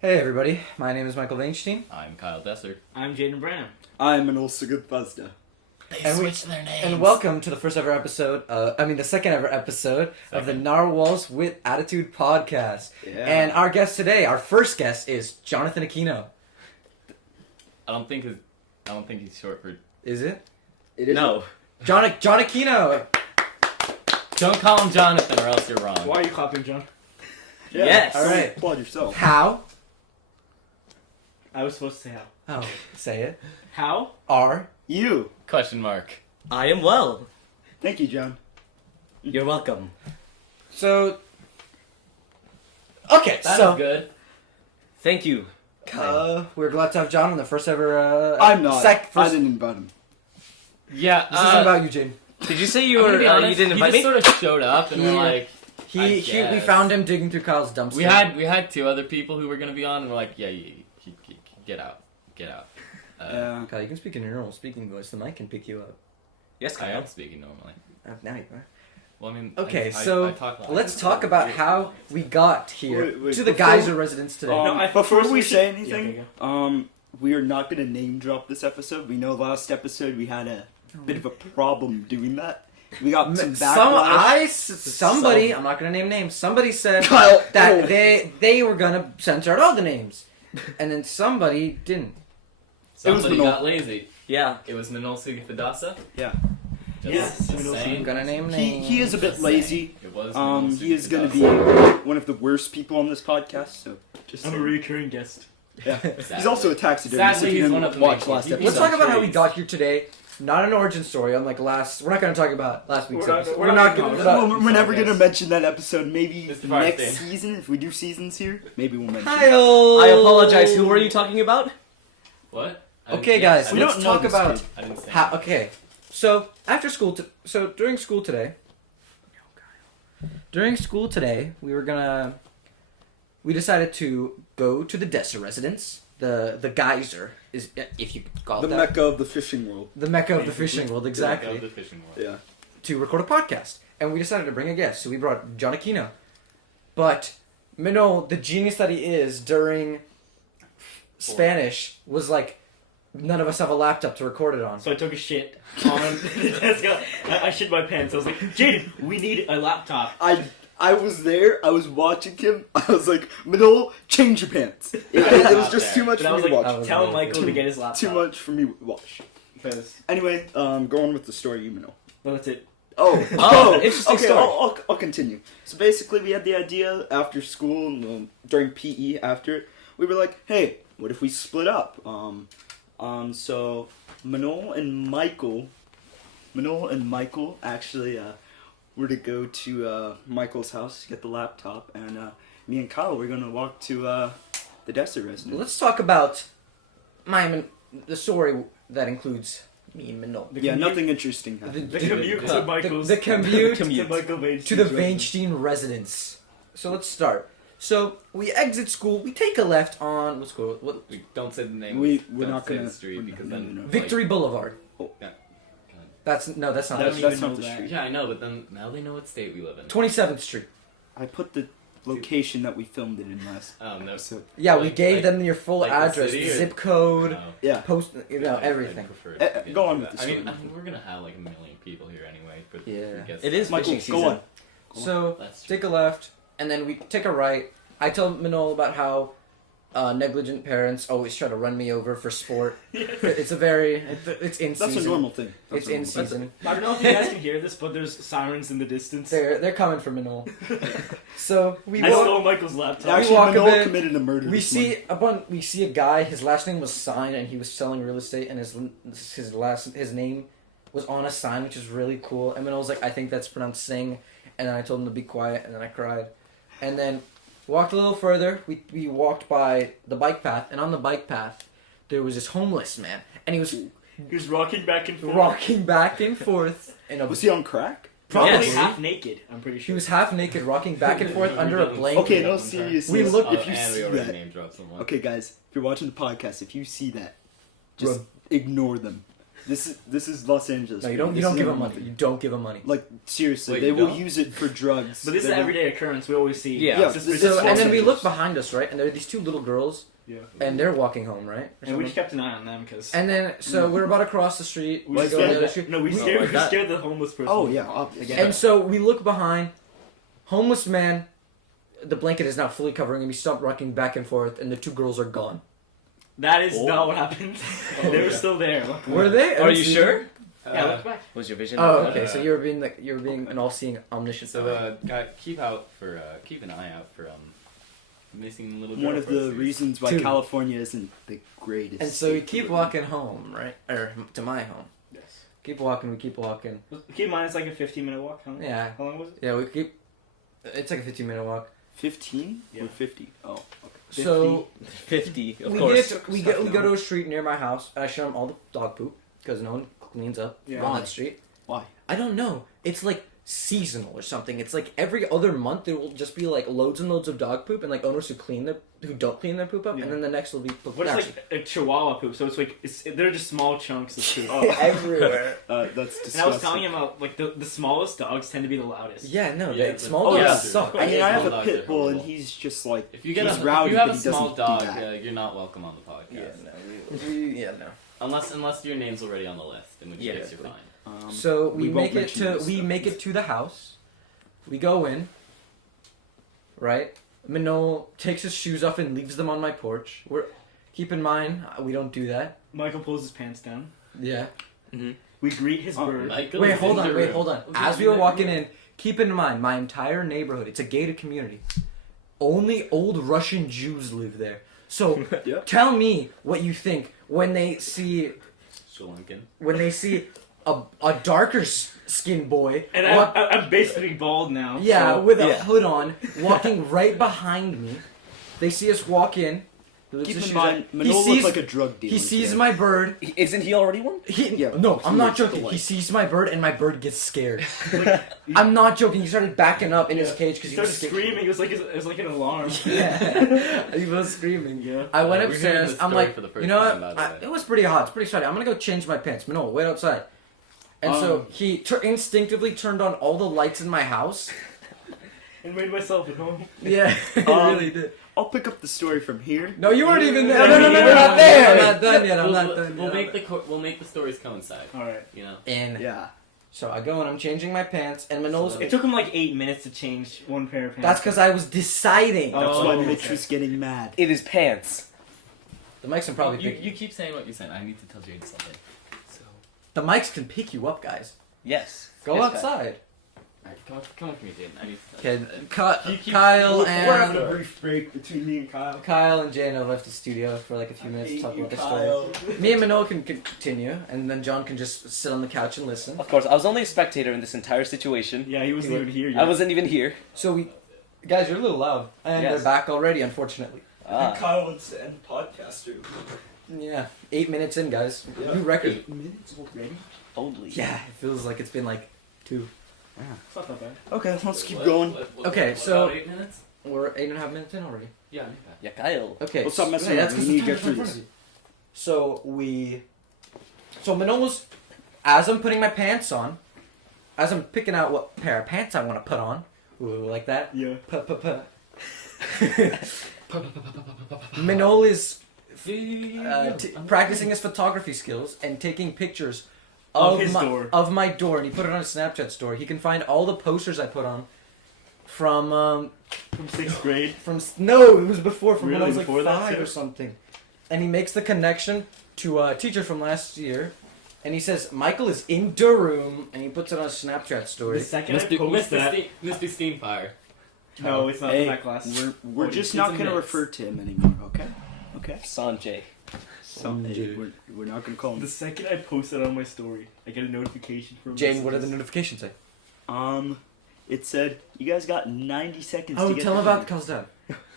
Hey everybody, my name is Michael Epstein. I'm Kyle Desser. I'm Jaden Branham. I'm an also good Buzda. They switched their names. And welcome to the second ever episode of the Narwhals Wit Attitude podcast. Yeah. And our guest today, our first guest, is Jonathan Aquino. I don't think he's short for. Is it? It is. No. John Aquino! Don't call him Jonathan, or else you're wrong. Why are you clapping, John? Yeah. Yes. All right. Applaud yourself. How? I was supposed to say how. Oh, say it. How? Are You. Question mark. I am well. Thank you, John. You're welcome. so... Okay, That so... is good. Thank you. we're glad to have John on the first ever... I'm not. I First... didn't invite him. Yeah. This isn't about you, Jane. Did you say you I'm gonna were? be honest, You didn't invite he me? just sort of showed up, and we're He- like, We guess. found him digging through Kyle's dumpster. we had two other people who were gonna be on, and we're like, yeah, you get out. Yeah. Kyle, you can speak in your normal speaking voice. The mic can pick you up. Yes, I Kyle. am speaking normally. Now you are. Well, I mean. Okay, I so talk loud. let's talk about how we got here Wait, to the before- Geyser residence today. Before first we we say should- anything, Yeah, okay, we are not going to name drop this episode. We know last episode we had a bit of a problem doing that. We got some backlash. Somebody, I'm not gonna name names. Somebody said Kyle, that oh. they were gonna censor out all the names, and then somebody didn't. Somebody Manol. got lazy. Yeah. It was Manol Sugifadasa. Yeah. Yes, Just Manol saying. I'm gonna name He names. is a bit Just lazy. saying. It was. He is going to be one of the worst people on this podcast. So just I'm a recurring guest. yeah. He's also a taxidermist. Sadly, if you he's didn't one of the watch main last people. Let's episode. talk about how we got here today. Not an origin story, unlike last. We're not gonna talk about last week's We're not- episode. we're We're not not gonna gonna. talk We're never going to Yes. mention that episode. Maybe Mr. Farstein. next season, if we do seasons here, maybe we'll mention it. Kyle. I apologize. Who were you talking about? What? Okay, guys, We let's don't know talk this about kid. I didn't say. how. Okay, so after school, so during school today. During school today, we decided to go to the Desser residence. The Geyser is, if you could call it The that. mecca of the fishing world. The mecca of the fishing world, exactly. Of the fishing world. Yeah. To record a podcast. And we decided to bring a guest, so we brought John Aquino. But Minol, the genius that he is during Spanish, was like, none of us have a laptop to record it on. So I took a shit on the desk. I shit my pants. I was like, Jaden, we need a laptop. I was there. I was watching him. I was like, Manol, change your pants. It was just too much And I for was me to like, watch. I was tell very Michael to get his laptop. Too much for me to watch. Because, Anyway, go on with the story, you Manol. well, that's it. Oh, interesting okay, story. I'll continue. So basically, we had the idea after school, during PE after, we were like, hey, what if we split up? So Manol and Michael actually were to go to Michael's house to get the laptop, and me and Kyle were gonna walk to the Desert residence. Let's talk about the story that includes me and Minol. The Yeah, commute- nothing interesting happened. The commute to Michael's. the commute to Michael Weinstein's to the residence. Weinstein residence. So let's start. So we exit school. We take a left on what's called what We don't say the name. We're don't not say gonna the street we're because not- then no. Victory Boulevard. Yeah. That's not. That's I don't not even know the that. street. Yeah, I know, but then now they know what state we live in. 27th Street. I put the location that we filmed it in last Oh no. episode. Yeah, we Like- gave like- them your full like the address, city the or- zip code, No. Yeah. post, I'd everything. prefer Eh, to get go on into with that. the I mean, story. we're gonna have like a million people here anyway. But Yeah. I guess It is Michael, fishing go season. on. So That's true. take a left, and then we take a right. I tell Minol about how negligent parents always try to run me over for sport. It's in That's season. a normal thing. That's It's a in normal thing. season. I don't know if you guys can hear this, but there's sirens in the distance. They're coming for Minol. So we I walk. stole Michael's laptop. Actually, walk a Manol bit. committed a murder. We this see we see a guy. His last name was Sign, and he was selling real estate, and his name was on a sign, which is really cool. And Minol was like, I think that's pronounced Sing, and then I told him to be quiet, and then I cried, and then walked a little further. We walked by the bike path, and on the bike path there was this homeless man, and he was He was rocking back and forth. rocking back and forth in a. Was he on crack? Probably Yes. half naked, I'm pretty He sure. was half naked, rocking back and forth under a blanket. Okay, no one time. seriousness. We look- if you and see we already that. name dropped someone. Okay, guys, if you're watching the podcast, if you see that, just Run. ignore them. This is Los Angeles. No, you don't. You This don't is give not them money. nothing. You don't give them money. Like seriously, Wait, they you will don't? use it for drugs. But this is They an will- everyday occurrence. We always see. Yeah. Yeah, This this is So Los and then we Angeles. look behind us, right? And there are these two little girls, Yeah. and they're walking home, right? Or And we something. just kept an eye on them because And then so we're about to cross the street. we We just go to the scared other street. no, we Oh, scared, like we that. scared the homeless person. Oh yeah, obviously. Again. And so we look behind. Homeless man. The blanket is now fully covering him. He stopped rocking back and forth, and the two girls are gone. That is Oh. not what happened. They were still there. Were they? Are you sure? Yeah, look back. Was your vision? Oh, okay. Uh, So you're being an all-seeing, omniscient. So guy, keep an eye out for missing little. One girl of the posters. reasons why Dude. California isn't the greatest. And so we state keep to live in. walking home, right? Or to my home. Yes. Keep walking. We keep walking. Keep in mind, it's like a 15-minute walk. How long? Yeah. How long was it? Yeah. We keep. It's like a 15-minute walk. 15 Yeah. or 50? Oh, okay. So 50, of we course. we go to a street near my house, and I show them all the dog poop because no one cleans up Yeah. on Why? that street. Why? I don't know. It's like seasonal or something. It's like every other month there will just be like loads and loads of dog poop and like owners who don't clean their poop up, Yeah. and then the next will be poop. What is Actually, like a chihuahua poop? So it's like they're just small chunks of poop. everywhere. That's disgusting. And I was telling him about like the smallest dogs tend to be the loudest. Yeah, no, Yeah, they, but- small Oh, dogs yeah. suck. I mean, I have Small a dogs are pit bull, and horrible. he's just like If you get he's if rowdy, you have but a he small doesn't dog, do that. you're not welcome on the podcast. Yeah, no. Unless your name's already on the list, in which Yeah. case you're fine. So we won't make it mention to this we stuff. make it to the house. We go in. Right, Manol takes his shoes off and leaves them on my porch. Keep in mind we don't do that. Michael pulls his pants down. Yeah. We greet his Oh, bird. Michael Wait, is hold in on, the wait, room. hold on. As we were walking in, keep in mind my entire neighborhood. It's a gated community. Only old Russian Jews live there. So Yep. tell me what you think when they see Sri Lankan. a darker skinned boy. And walk- I'm basically bald now. Yeah, so- with a yeah. hood on, walking right behind me. They see us walk in. He lifts Keep his in shoes mind, up. Manolo looks like a drug dealer. He sees today. my bird. Isn't he already one? Yeah, No, I'm he not looks the joking. He light. sees my bird and my bird gets scared. I'm not joking. He started backing up in his cage because He he started was scared. screaming. It was like an alarm. Yeah, he was screaming. Yeah. I went We're hearing upstairs. this I'm story like, for the first you know time, what? by the way. It was pretty hot. It's pretty sunny. I'm gonna go change my pants. No, wait outside. And so he instinctively turned on all the lights in my house. And made myself at home. Yeah, he Um, really did. I'll pick up the story from here. No, you weren't even there. No, No, no, no, you're we're not not there. there. I'm not done yet. I'm not done We'll yet. we'll make the stories coincide. All right. You know. And Yeah. so I go and I'm changing my pants, and Manol's. So It took him like 8 minutes to change one pair of pants. That's because I was deciding. Oh. That's why okay. Mitch was getting mad. It is pants. The mics can probably you, pick. you keep saying what you're saying. I need to tell Jade something. So. The mics can pick you up, guys. Yes. Go Yes, outside. Alright, come with me, Jade. I need to tell you. Okay, Kyle We're having a and brief break between me and Kyle. Kyle and Jane have left the studio for like a few minutes to talk about the story. Me and Manol can continue, and then John can just sit on the couch and listen. Of course, I was only a spectator in this entire situation. Yeah, he wasn't even here yet. I wasn't even here. So we, guys, you're a little loud, and Yes. they're back already, unfortunately. Kyle wants to end the podcast too. Yeah, 8 minutes in, guys. New record. 8 minutes already? Holy. Yeah, it feels like it's been like 2. It's not that bad. Okay, let's keep going. Okay, what so- about 8 minutes? We're 8.5 minutes in already. Yeah, I think that. Yeah, Kyle. Okay. Let's stop messing yeah, around. that's 'cause We need the to get timer's through in this. front of you. So Manol's, as I'm putting my pants on, as I'm picking out what pair of pants I want to put on, ooh, like that. Yeah. Manol is practicing his photography skills and taking pictures Of his door. of my door, and he put it on his Snapchat story. He can find all the posters I put on from From 6th grade. no, it was before from when I Really? was like Before that 5 too? or something. And he makes the connection to a teacher from last year, and he says Michael is in the room, and he puts it on his Snapchat story. The second I Mr. post that. Mr. Steamfire. No, it's not Hey, in that class. we're Oh, just it's not a going to mix. refer to him anymore, okay? Okay? Sanjay. Hey, we're not going to call The him. second I post it on my story, I get a notification from Jane, what did the messages. notifications say? It said, you guys got 90 seconds Oh, to get tell him the about Kyle's dad.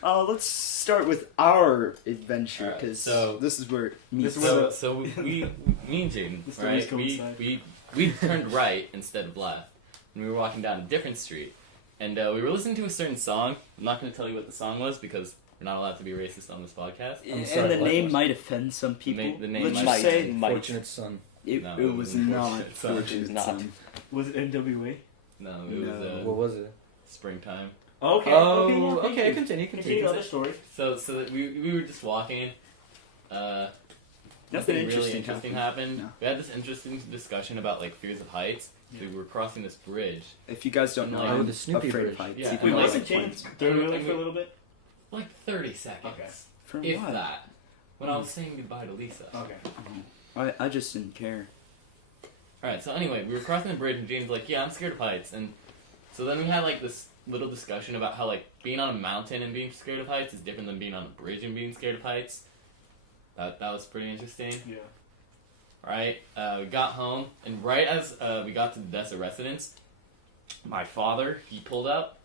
Let's start with our adventure, Alright, because so- this is where it meets. This is where So me and Jaden, The stories right? We, coincide. we turned right instead of left, and we were walking down a different street, and we were listening to a certain song. I'm not going to tell you what the song was because we're not allowed to be racist on this podcast. I'm sorry, and the what name was- might offend some people. The name Let's might. just say, Might. Fortunate son. It, No, it was not Fortunate Son. Fortunate It was not. Son. Was it NWA? No, it was No. What was it? springtime. Okay. Oh, okay. okay. Yeah, Continue. Continue other stories. So we were just walking. Nothing Nothing really interesting interesting happened. happened. No. We had this interesting discussion about like fears of heights. So we were crossing this bridge, If you guys don't know, Oh, I'm the Snoopy afraid bridge. of heights. Yeah. even Wait, Wait, though I wasn't like James planes. thoroughly for a little bit? like 30 seconds, Okay. For if what? that. When I was saying goodbye to Lisa. Okay. I just didn't care. Alright, so anyway, we were crossing the bridge and James was like, yeah, I'm scared of heights. And so then we had like this little discussion about how like being on a mountain and being scared of heights is different than being on a bridge and being scared of heights. That was pretty interesting. Yeah. Right? We got home, and right as we got to the Dessa residence, my father, he pulled up.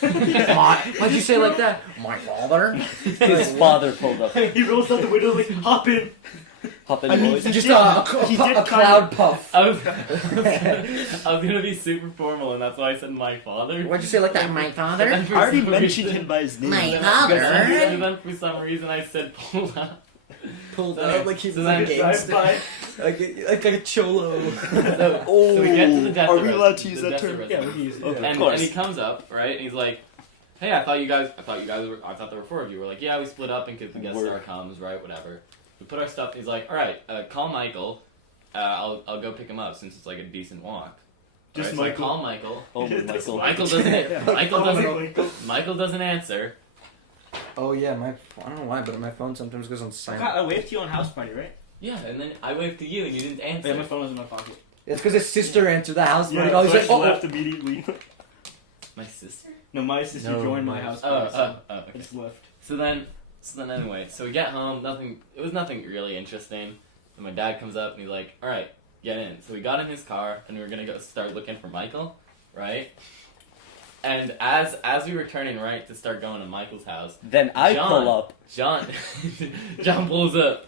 Why'd you say it like that? My father. His father pulled up. He rolls out the window like, hop in. Hop in, I mean, boys. Just did- a he did cloud puff. I was gonna be super formal, and that's why I said my father. Why'd you say it like that? My But father. then I for already some mentioned reason- him by his name. My But father. then for some reason I said pull up. Pulled So- out like he was so like a then- gangster, Drive-by. like a cholo. So we get to the Dessa Are we allowed res- to use the that Dessa term? residence. Yeah, we can use it. Okay. Yeah. And, course. and he comes up, right, and he's like, hey, I thought there were 4 of you. We're like, yeah, we split up in case the guest Word. star comes, right, whatever. We put our stuff, and he's like, alright, call Michael. I'll go pick him up since it's like a decent walk. Just Alright, so I Michael. call Michael. Oh, Just Michael. Michael doesn't. Michael Oh, doesn't. Michael. Michael doesn't answer. Oh yeah, I don't know why, but my phone sometimes goes on silent. I waved to you on house party, right? Yeah, and then I waved to you, and you didn't answer. Yeah, my phone was in my pocket. It's because his sister answered the house party. Yeah, Oh, he's so I like, just oh, left immediately. My sister? No, my sister No, joined my my- house Oh, party, so I okay. just left. So then anyway, so we get home. It was nothing really interesting. And my dad comes up and he's like, "All right, get in." So we got in his car and we were gonna go start looking for Michael, right? And as we were turning right to start going to Michael's house, Then I Jahn. pull up. John pulls up.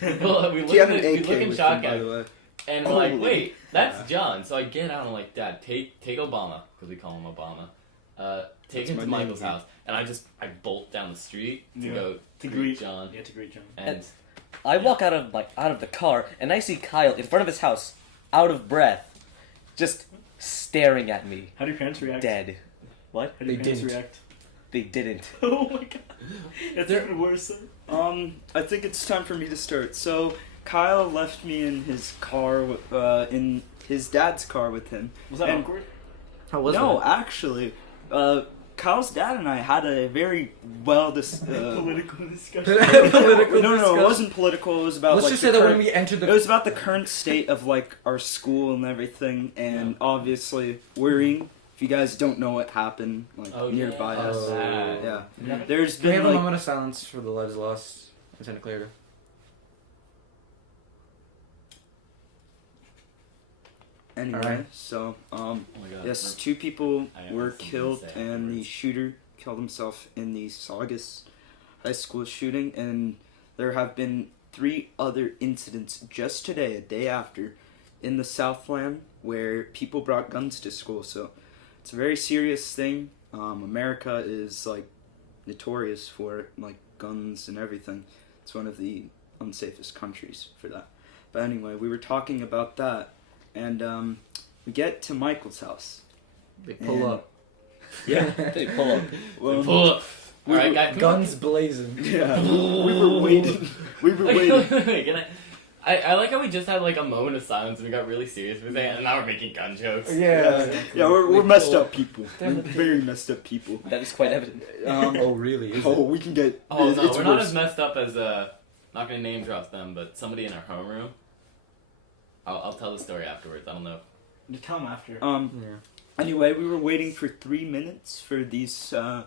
We look, Do you have an we AK look in with him, by shotgun, the way? and we're like, Holy "Wait, that's crap. John." So I get out and I'm like, "Dad, take Obama," because we call him Obama. Take That's him my to name, Michael's dude. house, and I bolt down the street to Yeah. go To greet greet John. Yeah, to greet John. And I walk out of the car and I see Kyle in front of his house, out of breath, just staring at me, How do your parents react? dead. What? How do your They parents didn't. react? They didn't. Oh my god. That's even worse. I think it's time for me to start. So Kyle left me in his car, in his dad's car with him. Was that And- awkward? how was No, that? actually, Kyle's dad and I had a very Political discussion. Political no, it discussion. wasn't political. It was about Let's like just the say that when current- we entered It the was about the current state of like our school and everything, and obviously worrying. If you guys don't know what happened, like nearby yeah, us, Oh. sad. yeah, there's Can we been have a like moment of silence for the lives lost in Santa Clara? anyway. Alright. So oh my god. yes, 2 people I have were something to killed, say and the afterwards. shooter killed himself in the Saugus High School shooting, and there have been 3 other incidents just today, a day after, in the Southland where people brought guns to school. So it's a very serious thing. America is like notorious for like guns and everything. It's one of the unsafest countries for that. But anyway, we were talking about that, and we get to Michael's house. They pull And- up. Yeah. They pull up. Well, Pull up. we Alright, were- guys. Guns blazing. Yeah, we were waiting. We were waiting. Can I like how we just had like a moment of silence and we got really serious for a second, and now we're making gun jokes. Yeah. Yeah, we're We messed pull up people. We're very messed up people. That is quite evident. Oh really? Is Oh, we can get. Oh it's no, we're not worse. as messed up as not gonna name drop them, but somebody in our homeroom. I'll tell the story afterwards. I don't know. Just tell him after. Yeah. Anyway, we were waiting for 3 minutes for these Manol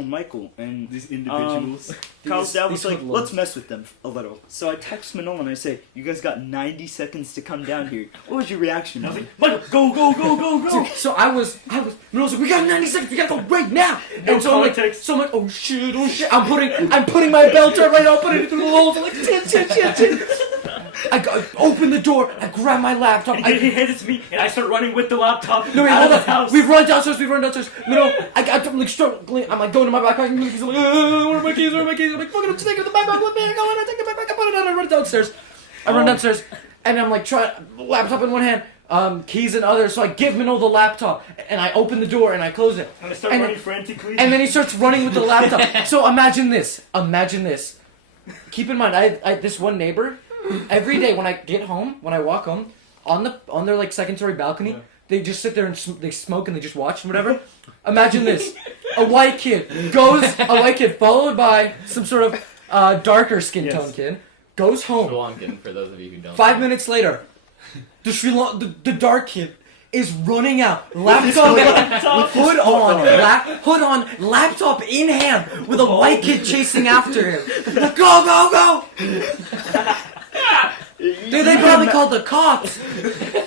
and Michael, and These individuals. Kyle's dad was these like, hoodlums. "Let's mess with them a little." So I text Manol and I say, "You guys got 90 seconds to come down here." What was your reaction? I was like, Michael, go, go, go, go, go! Dude, so I was, like, we got 90 seconds, we gotta go right now! No And so context. I'm like, oh shit, I'm putting my belt up right now, putting it through the holes, I'm like, shit. I open the door, I grab my laptop, And he hands it to me, and I start running with the laptop no, wait, out hold of on. the house. We run downstairs. No, I'm like going to my backpack. I'm like, where are my keys? I'm like, fucking, I'm taking the backpack with me. I go in, I take the backpack, I put it on, I run downstairs. I run downstairs, and I'm like laptop in one hand, keys in other. So I give Minnow the laptop, and I open the door and I close it. And I start running frantically. And then he starts running with the laptop. So imagine this. Keep in mind, I this one neighbor. Every day when I get home, when I walk home, on their like second story balcony, they just sit there and they smoke and they just watch and whatever. Imagine this: a white kid followed by some sort of darker skin tone kid, goes home. Sri Lankan, for those of you who don't. 5 minutes later, the dark kid is running out, laptop hood on, laptop in hand, with a white kid chasing after him. Go! Dude, they probably called the cops.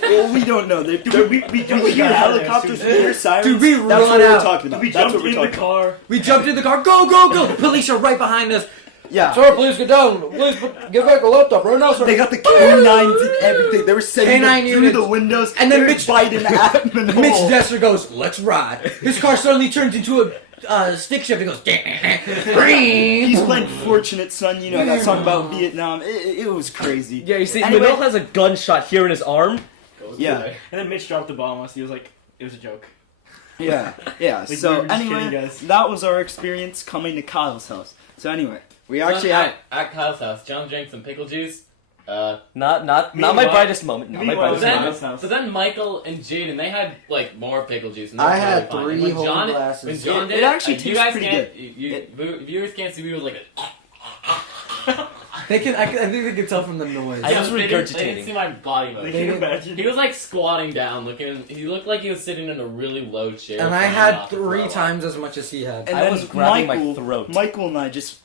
Well, we don't know. We hear helicopters, we hear sirens. Dude, we That's run what we're out. talking about. We That's jumped what we're in the talking about. car. We jumped in the car. Go! The police are right behind us. Yeah. Sir, please get down. Please get back the laptop right now, sir. They got the canines and everything. They were sending Canine them through units. the windows. And then they were Mitch- biting at Mitch Mitch Dessler goes, let's ride. His car suddenly turns into a stick shift. He goes, He's playing Fortunate Son, you know, that song about Vietnam. It was crazy. Yeah, you see, Anyway- Manil has a gunshot here in his arm. Yeah. And then Mitch dropped the bomb on us. He was like, it was a joke. Yeah. Like, So we were just anyway, kidding, guys. that was our experience coming to Kyle's house. So anyway, we actually at, had... at Kyle's house. John drank some pickle juice. Not my Meanwhile- brightest moment. Not my meanwhile, brightest then- moment. Kyle's house. So then Michael and Jaden, they had like more pickle juice. And they I were had really fine. 3 And when whole John, glasses. When John It- did it actually you tastes guys pretty can't, good. viewers can't see. We was like, I think they can tell from the noise. I was they didn't regurgitating. see my body They motion. can imagine. He was like squatting down, looking. He looked like he was sitting in a really low chair. And I trying had not to throw 3 up. times as much as he had. And I then was grabbing my Michael, throat. Michael and I just...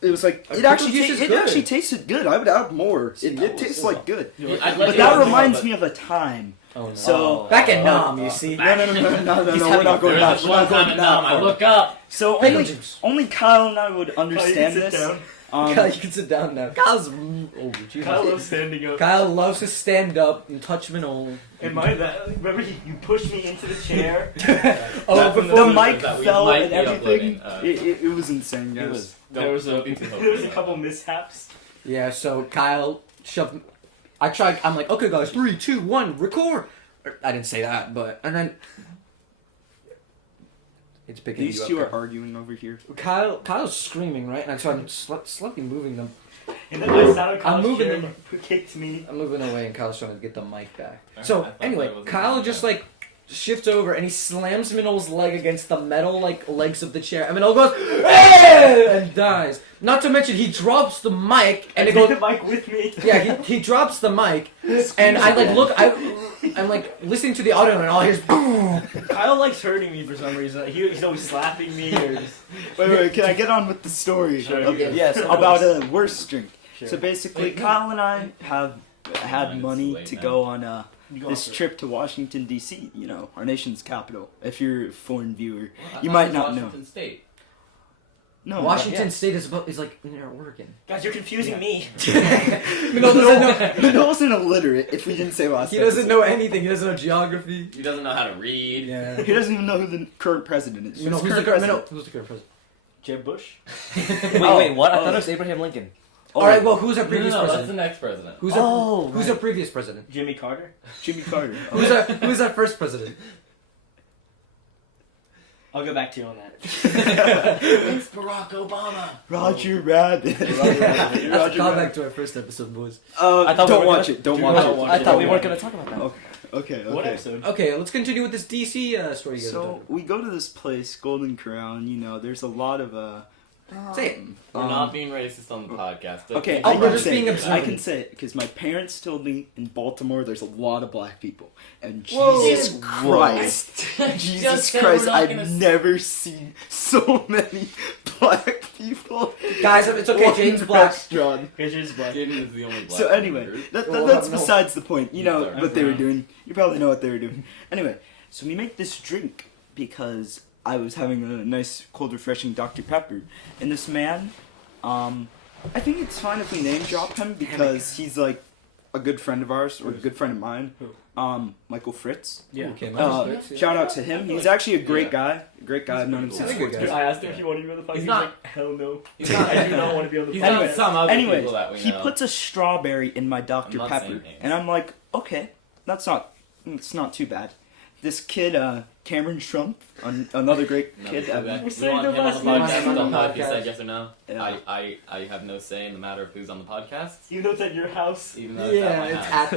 It was like... It Pickle actually, juice is it good. actually tasted good. I would add more. It No, tastes it's like not. good. I'd let But you that have reminds more, me of a time. Oh no. So... Back at Nam, you see. No, He's we're having not a going There back. was We're one not going time at that Nam, I far. look up. So Pickle only, juice. only Kyle and I would Kyle, understand you can sit this. down. Kyle, you can sit down now. Kyle's. Oh, Jesus. Kyle loves standing up. Kyle loves to stand up and touch Manol. Am I that? Remember, you pushed me into the chair. Oh, That's before The the mic that we fell might and be everything. uploading, It was insane, guys. It was. There was a couple mishaps. Yeah, so Kyle shoved. I'm like, okay, guys, 3, 2, 1, record. I didn't say that, but and then it's picking These you up. two are Kyle. arguing over here. Kyle's screaming, right? And so I'm slightly moving them. And then I sat on I'm Kyle's moving chair them. and kicked me. I'm moving away, and Kyle's trying to get the mic back. I So thought anyway, that was Kyle the just mic. like shifts over and he slams Minol's leg against the metal like legs of the chair, and Minol goes "Eh!" and dies. Not to mention he drops the mic and it Take goes. the mic with me. Yeah, he drops the mic, and I like look. I'm like listening to the audio, and all I hear is boom. Kyle likes hurting me for some reason. He's always slapping me or just... Wait, can I get on with the story? Sure, of- you go. Yes, of about course. a worse drink. Sure. So basically, Wait, Kyle and I have had It's money late to now. go on You go this on trip to Washington D.C. You know, our nation's capital. If you're a foreign viewer, I you thought might it was not know. Washington State. No, Washington yes. State is like near Oregon. Guys, you're confusing me. Minol doesn't know. Minol wasn't illiterate. If we didn't say last, He doesn't episode. know anything. He doesn't know geography. He doesn't know how to read. Yeah. He doesn't even know who the current president is. Minol, Who's the current president? Who's the current president? Jeb Bush? Wait, what? I thought it was Abraham Lincoln. All right. Well, who's our No, previous that's the president? next president. Who's Oh, our who's right. our previous president? Jimmy Carter? Jimmy Carter. Who's our first president? I'll get back to you on that. It's Barack Obama. Roger Rabbit. That's a Roger callback Rabbit. to our first episode, boys. I thought we Don't were watch gonna- it. Don't Do watch not it. watch I thought we weren't going to talk about that. Okay. What episode? Okay, let's continue with this DC story. You guys are So talking we go to this place, Golden Crown. You know, there's a lot of about. Say it. We're not being racist on the podcast. But Okay, Oh, I we're can just say being it. observant. I can say it because my parents told me in Baltimore there's a lot of black people, and Whoa. Jesus Christ, Jesus Just said Christ, we're not I've gonna- never seen so many black people. Guys, it's okay. in James the Black. restaurant. Because you're just black. Jaden is the only black. So anyway, Well, that's no. besides the point. You know Sorry. what they were doing. You probably know what they were doing. Anyway, so we make this drink because I was having a nice, cold, refreshing Dr. Pepper, and this man, I think it's fine if we name drop him because he's like a good friend of ours, or a good friend of mine. Michael Fritz. Yeah. Okay, Shout out to him. He's actually a great guy. A great guy. I've known him since pretty fourth cool. grade. I asked him if he wanted to be on the podcast. He's He's not- like, hell no. He's not- I do not want to be on the He's podcast. not some other Anyways, people that we he know. puts a strawberry in my Dr. I'm not Pepper, saying names. and I'm like, okay, it's not too bad. This kid, Cameron Trump, another great No, kid. too bad. We're You saying want the him on last the name. podcast? On the Don't know if he podcast. said yes or no. Yeah. I have no say in the matter of who's on the podcast, Even though it's at your house. even though it's at my it's house.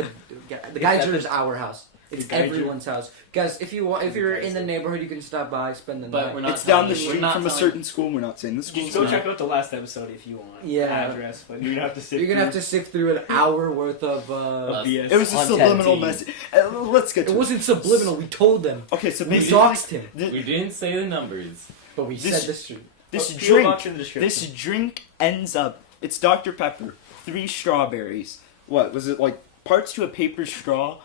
at the Geiger's our house. It's The Geiger. everyone's house, guys. If you're in the neighborhood, you can stop by, spend the But night. we're not It's down the telling you- street we're not from a telling- certain school. We're not saying the You school. can go check out the last episode if you want. Yeah. The address, but you're gonna have to sit. You're gonna have to sift through an hour worth of. Of BS. It was a On subliminal 10T. message. Let's get It to wasn't subliminal. We told them. Okay, so We basically, doxed him, We didn't say the numbers. but we This- said this truth. this P.O. drink, box in the description. this drink ends up. It's Dr. Pepper, 3 strawberries. What was it like? Parts to a paper straw.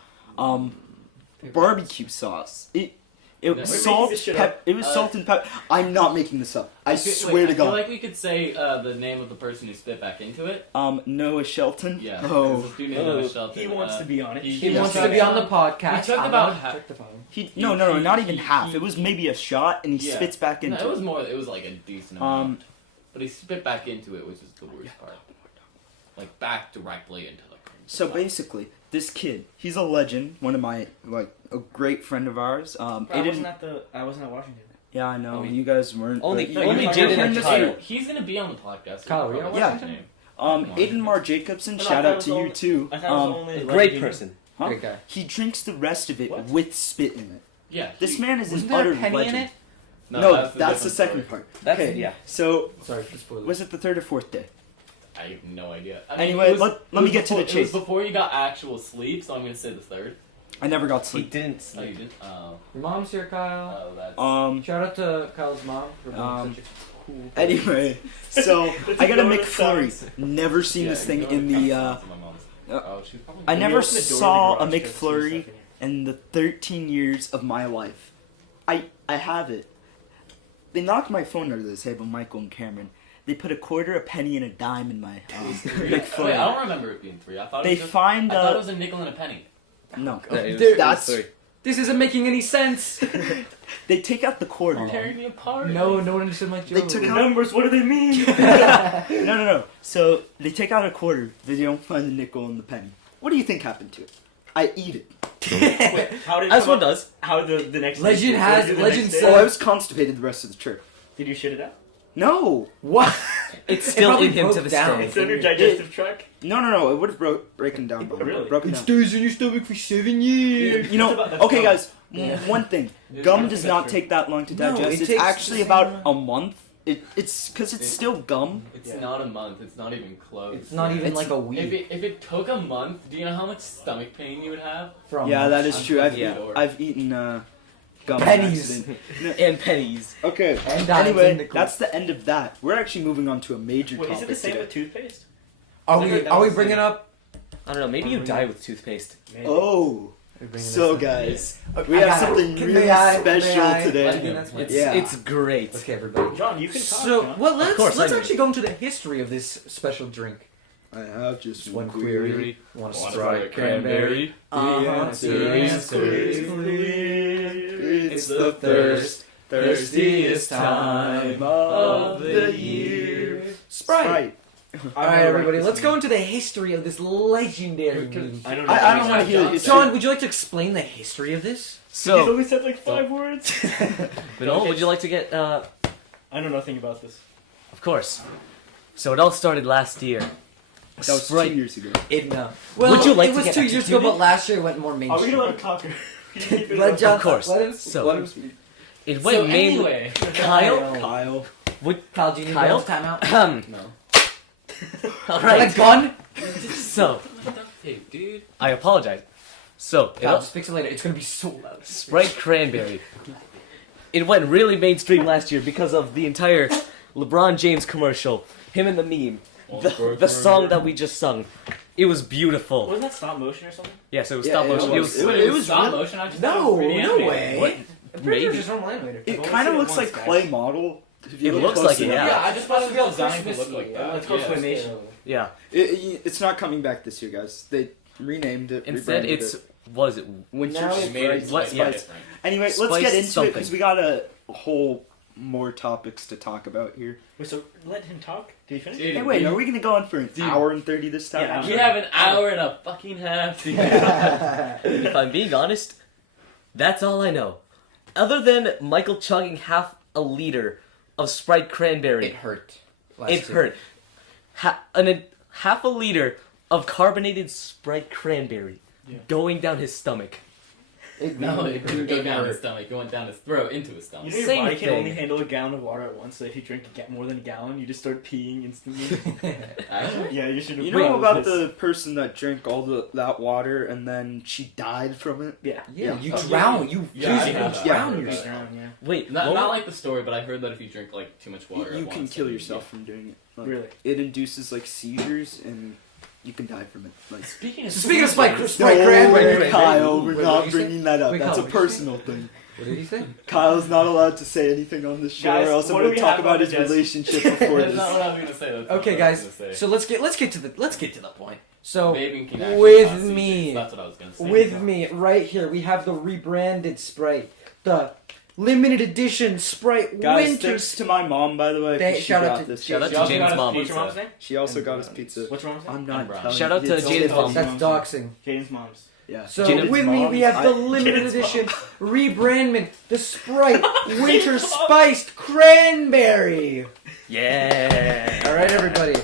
Barbecue sauce. It We're was making salt. this shit up. It was salt and pepper. I'm not making this up. I swear to I feel God. like we could say the name of the person who spit back into it. Noah Shelton. Yeah. Oh, There's a dude named Noah Shelton. He wants to be on it. He Yeah. wants Yeah. to be on the podcast. We took I'm about gonna half- check the phone. no, not even half. It was maybe a shot, and he Yeah. spits back No, into it was more. It was like a decent amount. But he spit back into it, which is the worst part. Like back directly into the. So basically, this kid, he's a legend. One of my a great friend of ours. I wasn't at Washington. Yeah, I know Oh, you guys weren't. Only- but No, only you're Jaden talking and about Kyle. He's gonna be on the podcast. Kyle, you're on Yeah. What's his name? Aiden Mar Jacobson, But I shout thought it out was to you only- too. I thought it was only A like great you- person. Huh? Great guy. He drinks the rest of it What? with spit in it. Yeah. This he- man is Wasn't an there utter a penny legend. in it? No, a that's the different second story. part. That's Okay, yeah. so Sorry for the spoilers. was it the 3rd or 4th day? I have no idea. I mean, Anyway, it was- let it me was get to the before- It was chase. before you got actual sleep, so I'm gonna say the third. I never got He sleep. didn't Oh, sleep. you didn't. Oh, Your mom's here, Kyle. that's. Shout out to Kyle's mom for being Um, such a cool. Anyway, so Let's I got a ignore the McFlurry. sounds. Never seen Yeah, this thing ignore in the the. sounds of my mom's. Oh, she's probably. I When never you open the door to the saw a garage, there's some McFlurry stuff in here. in the 13 years of my life. I have it. They knocked my phone under the table, Michael and Cameron. They put a quarter, a penny, and a dime in my Wait, I McFlurry. don't remember it being 3. I thought They it was just, find I thought it was a nickel and a penny. no. Yeah, it was- Dude, it was that's- 3. This isn't making any sense. They take out the quarter. Tearing me apart. no one understood my joke. They took The out- numbers, what do they mean? No. So they take out a quarter. They don't find the nickel and the penny. What do you think happened to it? I eat it. Wait, how did it As come one up- does. How the next Legend day? has- What did you do the legend next day? said- Oh, I was constipated the rest of the trip. Did you shit it out? No. What? It's It still probably in him broke to this down. day. It's on your digestive tract? No. It would have broken down. By Really? Broken down. stays in your stomach for 7 years. You know, That's okay, gum. guys. Yeah. One thing, It's gum not does that's not true. take that long to No, digest. it It's takes actually the same about amount. a month. It's because it's still gum. It's Yeah. not a month. It's not even close. It's not even It's- like a week. If it took a month, do you know how much stomach pain you would have? from Yeah, that is true. Yeah. I've eaten gum. Pennies. on accident. And pennies. Okay. And dimes Anyway, and nickels. that's the end of that. We're actually moving on to a major Wait, is topic it the same today. with toothpaste? Are I we heard that are we was the bringing same. up? I don't know. Maybe you die with toothpaste. Maybe. Oh, so guys, we I have got it. something May really I- special may I- today. let me- that's my- It's Yeah. it's great. Okay, everybody. John, you can talk. So, John. well, let's course, I know. actually go into the history of this special drink. I have just One query. Want a Want a Sprite Sprite cranberry? cranberry? The answer is clear. It's the thirstiest time of the year. Sprite. All right, everybody. Let's go into the history of this legendary meme. I don't know. I don't want to hear it. John, would you like to explain the history of this? He's So, only said like 5 words. Noel, would you like to get? I know nothing about this. Of course. So it all started last year. That was Sprite. 2 years ago. Well, Would you like it to was get 2 years ago, executed? but last year it went more Are we mainstream. gonna let him talk? Let John Of course. Let him, So- let him speak. It went So mainly. anyway, Kyle. Kyle. Kyle, do you need Kyle? Bill's timeout? no. All Like right. gun? So Hey, dude. I apologize. So it Kyle, all, just fix it later. It's gonna be so loud. Sprite cranberry. It went really mainstream last year because of the entire LeBron James commercial, him and the meme, the song that we just sung. It was beautiful. Wasn't that stop motion or something? Yes, it was Yeah, stop it motion. It was. was. Wait, It was stop real- motion. I just No, thought it was 3D no animated. way. What? I'm pretty sure Maybe. it's just normal animator. It only kind of seen it looks once, like guys. clay model. If you It look looks close like it, enough. yeah. I just thought it was designed to Christmassy. look like that. Let's go Yeah. claymation. Yeah. It's not coming back this year, guys. renamed it. Instead, rebranded it's it. what is it? Winter Now They it's made it Sprite. slightly yeah. different. Anyway, let's Spice get into it something. because we got a whole more topics to talk about here. Wait, so let him talk. Did he finish? Dude, Hey, wait, are we gonna go on for an Dude. hour and 30 this time? Yeah, We have an hour and a fucking half to go. If I'm being honest, that's all I know. Other than Michael chugging half a liter of Sprite cranberry, It hurt. it hurt. Half a liter of carbonated Sprite cranberry going down his stomach. No, it didn't go down his stomach. It went down his throat, into his You stomach. know your Same body can thing. only handle a gallon of water at once, so if you drink more than a gallon, you just start peeing instantly. Actually? Yeah, you should. You know about the person that drank all that water and then she died from it? Yeah. Yeah, you Oh, drown. yeah. You Yeah, I physically have that. drown I heard yourself. that. Yeah. Wait, Not, what? not like the story, but I heard that if you drink like too much water You at can once, kill then yourself from doing it. Like, Really? It induces like seizures and you can die from it. Like, Speaking of Speaking of Sprite no, cranberry, Kyle, we're Wait, what not did you say? bringing that up. Wait, That's Kyle, a what did you personal thing. what did he say? Kyle's not allowed to say anything on this show, Guys, or else I'm what do going to we talk have about on his the desk? relationship before That's not this. what I was gonna say. That's not Okay, what I was guys. gonna say. So let's get to the point. So Bathing can actually with cause seizures. me, That's what I was gonna say. with me right here, we have the rebranded Sprite, the limited edition Sprite Guys, Winter. thanks to my mom, by the way. 'cause she Shout out got to- this. shout out You to also Jaden's got us- mom. What's your mom's name? She also got us pizza. What's your mom's name? I'm not Brown. telling Shout out you. to It's Jaden's all mom. That's mom's. doxing. Jaden's mom's. Yeah. So Jaden's with me, we have the limited Jaden's edition rebrandment, the Sprite Winter Spiced Cranberry. Yeah. All right, everybody.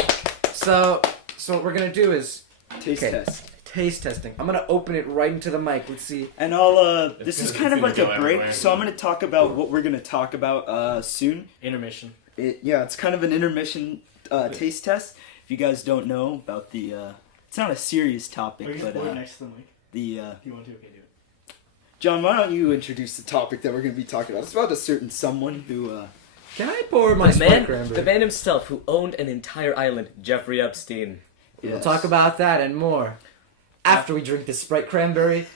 So what we're gonna do is Taste Okay. test. taste testing. I'm gonna open it right into the mic. Let's see. And I'll, this It's is kind of gonna like a go break, everywhere. so I'm going to talk about what we're going to talk about soon. Intermission. Yeah, it's kind of an intermission taste test. If you guys don't know about the, it's not a serious topic, Or you can but put it next to the mic. the, If you want to, okay, do it. John, why don't you introduce the topic that we're going to be talking about? It's about a certain someone who, Can I pour my The Sprite man, Cranberry? the man himself who owned an entire island, Jeffrey Epstein. We'll yes. talk about that and more after we drink this Sprite Cranberry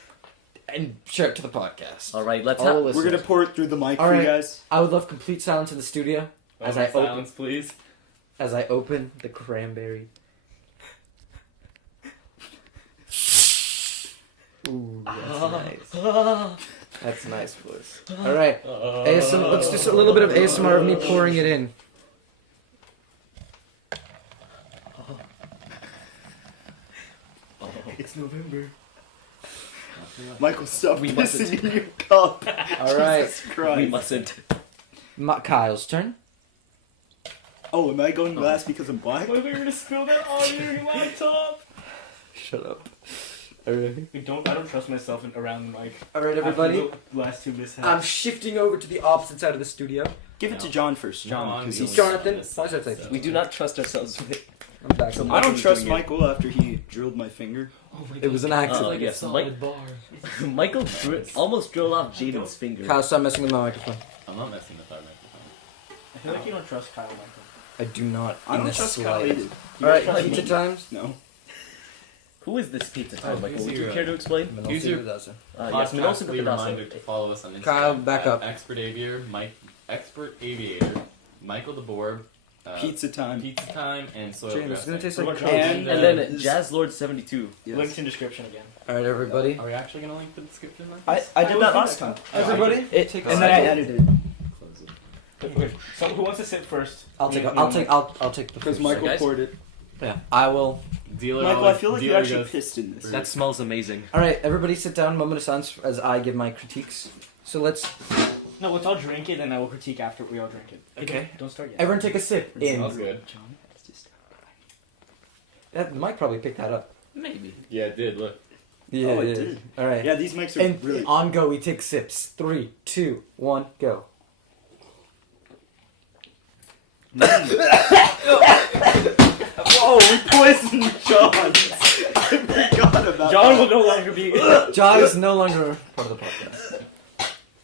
and share it to the podcast. All right, let's. All the We're going to listeners. pour it through the mic All for you right. guys. I would love complete silence in the studio as I open silence, please. the cranberry. Ooh, that's nice. That's nice, boys. All right, ASMR, let's do a little bit of ASMR of me pouring it in. It's November. Michael, stop We pissing mustn't. in your cup. All right, Jesus Christ. We mustn't. Kyle's turn. Oh, am I going last because I'm black? What if we were to spill that on your laptop? Shut up. All right, I don't trust myself around the mic. all right, everybody. After the last two mishaps. I'm shifting over to the opposite side of the studio. Give it to John first. No, John, I'm 'cause going he's- Jonathan, on this why is that side, like- so- We do not trust ourselves with it. I'm back. So I don't Michael's trust doing it. Michael after he drilled my finger. Oh my It was an accident. Oh, yes, Mike- bar. Michael almost drilled off Jaden's finger. Kyle, stop messing with my microphone. I'm not messing with our microphone. I feel like you don't trust Kyle Michael. I do not. I in don't the trust Kyle slightest. either. You All right, don't trust pizza me? times. No. Who is this pizza time, Oh, Michael? who's Would you your, care to explain? Use your Yes, Podcast Minosa weekly reminder Bukadasa. to follow us on Instagram. Kyle, back up. Expert Aviator, Expert Aviator, Michael DeBoer, Pizza time. Pizza Time, and Soil James, it's Dressing. gonna taste What like about coke. John? And then Jazz Lord 72. Yes. Links in description again. All right, everybody. Are we actually gonna link the description? Then? I did that last time. Everybody, And take a then I second. edited. Okay, so who wants to sit first? I'll take. Me, I'll you, take. Mike. I'll take the Because first. Michael guys? poured it. Yeah, I will. Dealer Michael, I always- feel like you dealer actually goes- pissed in this. That smells amazing. All right, everybody, sit down. Moment of silence as I give my critiques. So let's. No, let's all drink it and I will critique after we all drink it. Okay. Don't start yet. Everyone, take a sip. Smells In. good. John, it's just- That Mike probably picked that up. Maybe. Yeah, it did. Look. Yeah, Oh, it yeah. did. All right. Yeah, these mics are And really. on go, we take sips. 3, 2, 1, go. Whoa, we poisoned John. I forgot about John that. will no longer be. John is no longer part of the podcast.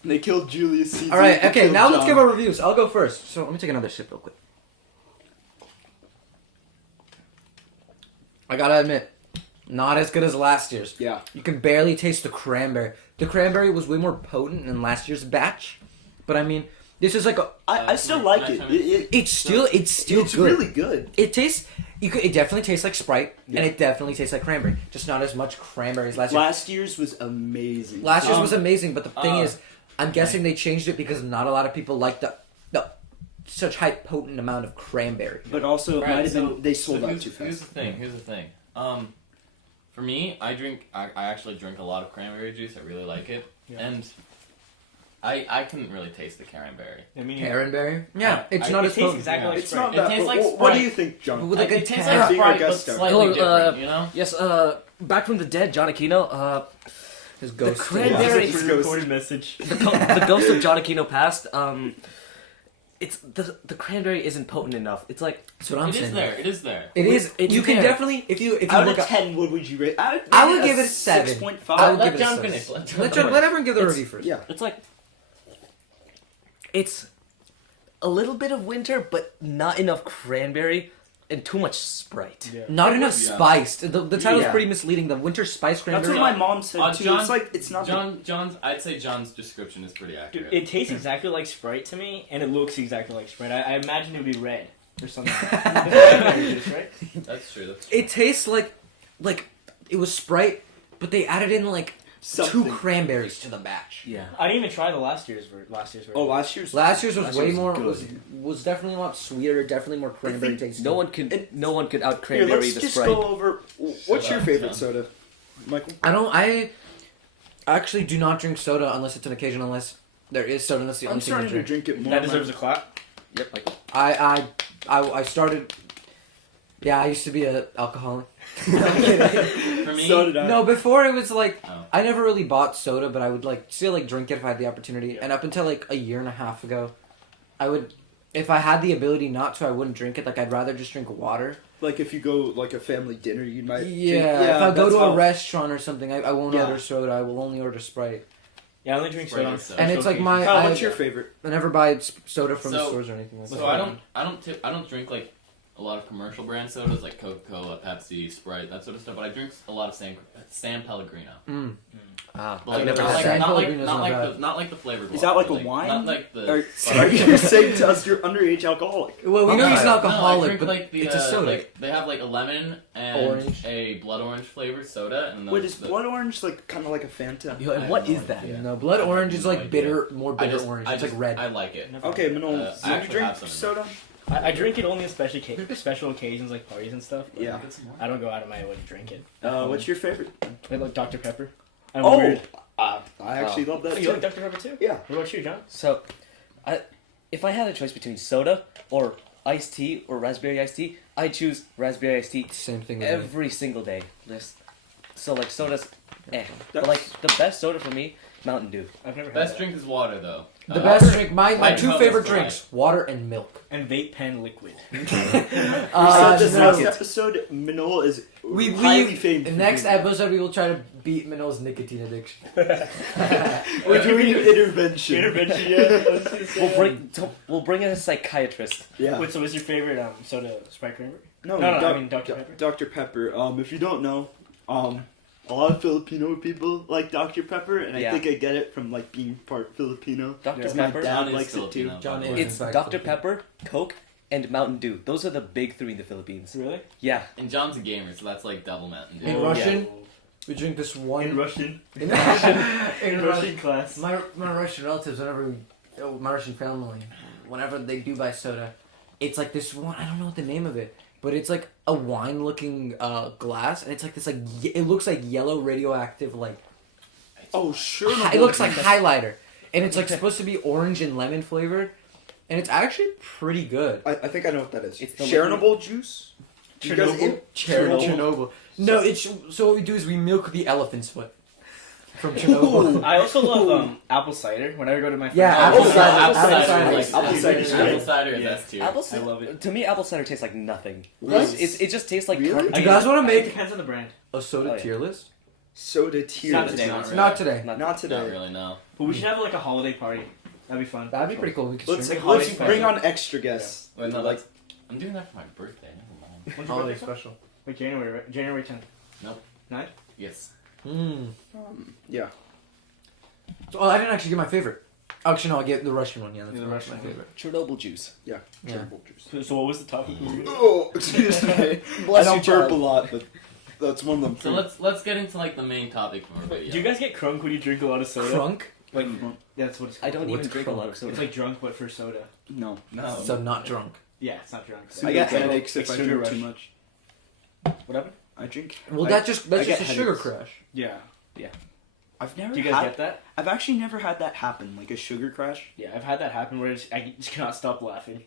They killed Julius Caesar. All right. They Okay. killed Now let's John. give our reviews. I'll go first. So let me take another sip real quick. I gotta admit, not as good as last year's. Yeah. You can barely taste the cranberry. The cranberry was way more potent in last year's batch, but I mean, this is like a. I still like it. It's It's still it's good. really good. It tastes. It definitely tastes like Sprite, Yeah. and it definitely tastes like cranberry. Just not as much cranberry as last year. Last year's was amazing. Last year's was amazing, but the thing uh, is, I'm guessing they changed it because not a lot of people like the such high potent amount of cranberry. But also, it Right, might have so- been they sold so out here's- too fast. Here's the thing. For me, I actually drink a lot of cranberry juice. I really like it, Yeah. and I couldn't really taste the cranberry. I mean, Cranberry? Yeah, it's I- not it as tastes potent. exactly like It's Sprite. not It that. tastes like what do Sprite. you think, John? With like a It tastes tad- like Being our Sprite, but guest star. slightly Oh, different. You know. Yes, back from the dead, John Aquino. His ghost. cranberry- It's a recorded message. The ghost of John Aquino passed. It's the cranberry isn't potent enough. It's like That's what I'm It saying. is there. It is there. It is. It's You can there. definitely if you Out look of up. 10, what would you rate? I would give it a 7. 6.5. I would Let give it a John 7. finish. Let John Let finish. everyone give the review first. Yeah. it's like it's a little bit of winter, but not enough cranberry and too much Sprite. Yeah. Not enough Yeah. spiced. The title's Yeah. pretty misleading. The winter spice That's cranberry. what my mom said too. John- It's like it's not. I'd say John's description is pretty accurate. Dude, it tastes exactly like Sprite to me, and it looks exactly like Sprite. I imagine it would be red or something. Right? That's true. That's true. It tastes like it was Sprite, but they added in like Something. 2 cranberries to the batch. Yeah. I didn't even try the last year's version. Oh, last year's. Last year's was Last way year's more good. was definitely a lot sweeter, definitely more cranberry tasting. No one could out Here, cranberry let's the just Sprite. go over. What's your Soda, favorite John. soda, Michael? I actually do not drink soda unless it's an occasion, unless there is soda. That's the I'm only thing I starting to drink. drink it more. That deserves a clap. Yep. Like, I started. Yeah, I used to be an alcoholic. For me, So did I. No, before it was like Oh. I never really bought soda, but I would like still like drink it if I had the opportunity. And up until like a year and a half ago, I would, if I had the ability not to, I wouldn't drink it. Like I'd rather just drink water. Like if you go like a family dinner, you might. Yeah, drink, if I go that's to a how- restaurant or something, I won't Yeah. order soda. I will only order Sprite. Yeah, I only drink Sprite soda. on is so- And special it's like occasions. Kyle, I- what's your favorite? I never buy soda from the So- stores or anything like that. So I don't drink like a lot of commercial brand sodas like Coca-Cola, Pepsi, Sprite, that sort of stuff. But I drink a lot of San Pellegrino. Mm. I've Like, never not had like, San that. Pellegrino's not bad. not like the flavored Is one, that like but, a wine? Not like the. Or, sorry, you're saying to us you're underage alcoholic. Well, we know he's an No, I alcoholic, drink but like the, it's a soda. Like, they have like a lemon and Orange. a blood orange flavored soda, and Wait, those- is blood orange like kind of like a Fanta? Yo, and what is that? Yeah. No, blood orange is No like idea. bitter, more bitter orange. It's like red. I like it. Okay, Manol, I do you actually drink have some in soda? I drink it only on special occasions like parties and stuff. But Yeah. I don't go out of my way to drink it. What's your favorite? I like Dr. Pepper. I'm Oh, weird. I actually love Oh, that you too. like Dr. Pepper too? Yeah. What about you, John? So, if I had a choice between soda or iced tea or raspberry iced tea, I choose raspberry iced tea Same thing. with me. every single day. So like soda's, But That's- like the best soda for me, Mountain Dew. I've never had Best that. drink is water though. The best drink, my Mike two Hubbard's favorite fine. drinks: water and milk. And vape pen liquid. We said this no. last episode, Manol is We highly famed. for next doing episode we will try to beat Minol's nicotine addiction. that. We're doing an intervention. Intervention, yeah. We'll bring in a psychiatrist. Yeah. Wait, so what's your favorite soda? Sprite cranberry? No, No, Doc- I mean Dr. Pepper. Dr. Pepper. If you don't know, a lot of Filipino people like Dr. Pepper, and Yeah. I think I get it from like being part Filipino. Dr. Yeah. My Pepper. dad John is likes it too. Filipino, John by the is. way. It's in fact Dr. Filipino. Pepper, Coke, and Mountain Dew. Those are the big three in the Philippines. Really? Yeah. And John's a gamer, so that's like double Mountain Dew. In Russian, we drink this one. In Russian. In Russian. In Russian class. My Russian relatives, my Russian family, whenever they do buy soda, it's like this one. I don't know what the name of it, but it's like a wine-looking glass, and it's like this it looks like yellow radioactive like. Oh, sure. It looks like highlighter, and it's like supposed to be orange and lemon flavored, and it's actually pretty good. I think I know what that is. It's the Chernobyl juice. Do you guys Chernobyl? Chernobyl. No, it's so what we do is we milk the elephant's foot from Chernobyl. I also love apple cider. Whenever I go to my friend's Yeah, house. apple Oh, cider. apple cider, cider. like, Apple cider is apple great. cider is Yeah. S tier. Apple I cider. love it. To me, apple cider tastes like nothing. What? It just tastes like Really? carton- Do you guys want to It make depends on the brand. a soda Oh, yeah. tier list? Soda tier. Not list. today. Not really. Not today. Not today. Not really, no. But we should have like a holiday party. That'd be fun. That'd be pretty cool. We could Let's stream it. holiday bring special. on extra guests. Wait, no, Like, that's. I'm doing that for my birthday. Never mind. When's your Holiday birthday? special. Like January, right? January 10th. Yes. yeah. So, I didn't actually get my favorite. Actually, no, I get the Russian one. Yeah, that's The my Russian favorite. Chernobyl juice. Yeah. Chernobyl juice. So what was the topic? Oh, excuse me. Bless I you, don't burp a child. lot, but that's one of them. So let's get into like the main topic for our video. Do you guys get crunk when you drink a lot of soda? Crunk? Like, that's what it's I called. don't What's even drink a lot of It's soda. like drunk, but for soda. No. No. So not drunk. Yeah, it's not drunk. I get Sugar headaches if I sugar drink too rush. much. Whatever. I drink. Well, I- that's I just a get sugar headaches. crash. Yeah. I've never Do you guys had. get that? I've actually never had that happen, like a sugar crash. Yeah, I've had that happen where I just cannot stop laughing.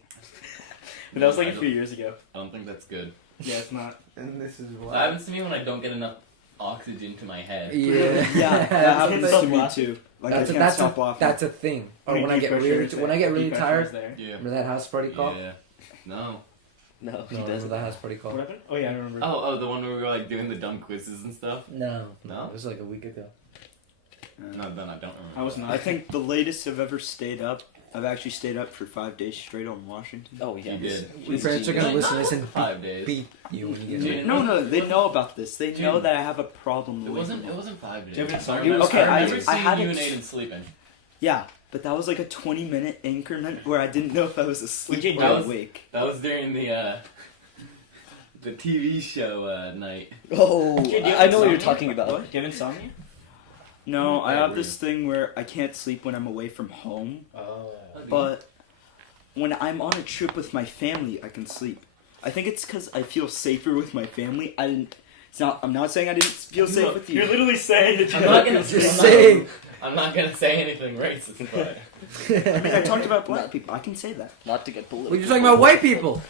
But that was like a few years ago. I don't think that's good. Yeah, it's not. And this is That happens to me when I don't get enough oxygen to my head. Yeah, Yeah, that happens Stop to me laughing. too. Like That's I a, can't that's stop a, laughing. that's a thing. Or Deep when I get pressure really is when I get there. really Deep pressure is tired. there. Yeah. Remember that house party call? Yeah. No. No, he No, remember doesn't. that house party call? What happened? Oh yeah, I remember. Oh, the one where we were like doing the dumb quizzes and stuff. No, No? it was like a week ago. No, then I don't remember. I was not. I think the latest I've ever stayed up. I've actually stayed up for 5 days straight on Washington. Oh yeah, You this- did. Your this parents are genius. gonna listen to this and 5 days. beat you when you Dude, get No, they know about this. They know Dude. that I have a problem. It away wasn't. from It home. wasn't 5 days. Different song. I remember, Okay, I remember I seeing had you ex- and Aiden sleeping. Yeah, but that was like a 20-minute increment where I didn't know if I was asleep Wait, or that was- awake. That was during the TV show night. Oh, Okay, do you I have know what you're insomnia? talking about. What? Do you have insomnia? No, I Yeah, have weird. this thing where I can't sleep when I'm away from home, Oh. but when I'm on a trip with my family, I can sleep. I think it's because I feel safer with my family. I didn't. It's not. I'm not saying I didn't feel safe with you. You're literally saying that you I'm not gonna Just I'm saying. I'm not gonna say anything racist, but I mean, I talked about black people. I can say that. Not to get political. Well, you're talking about white people.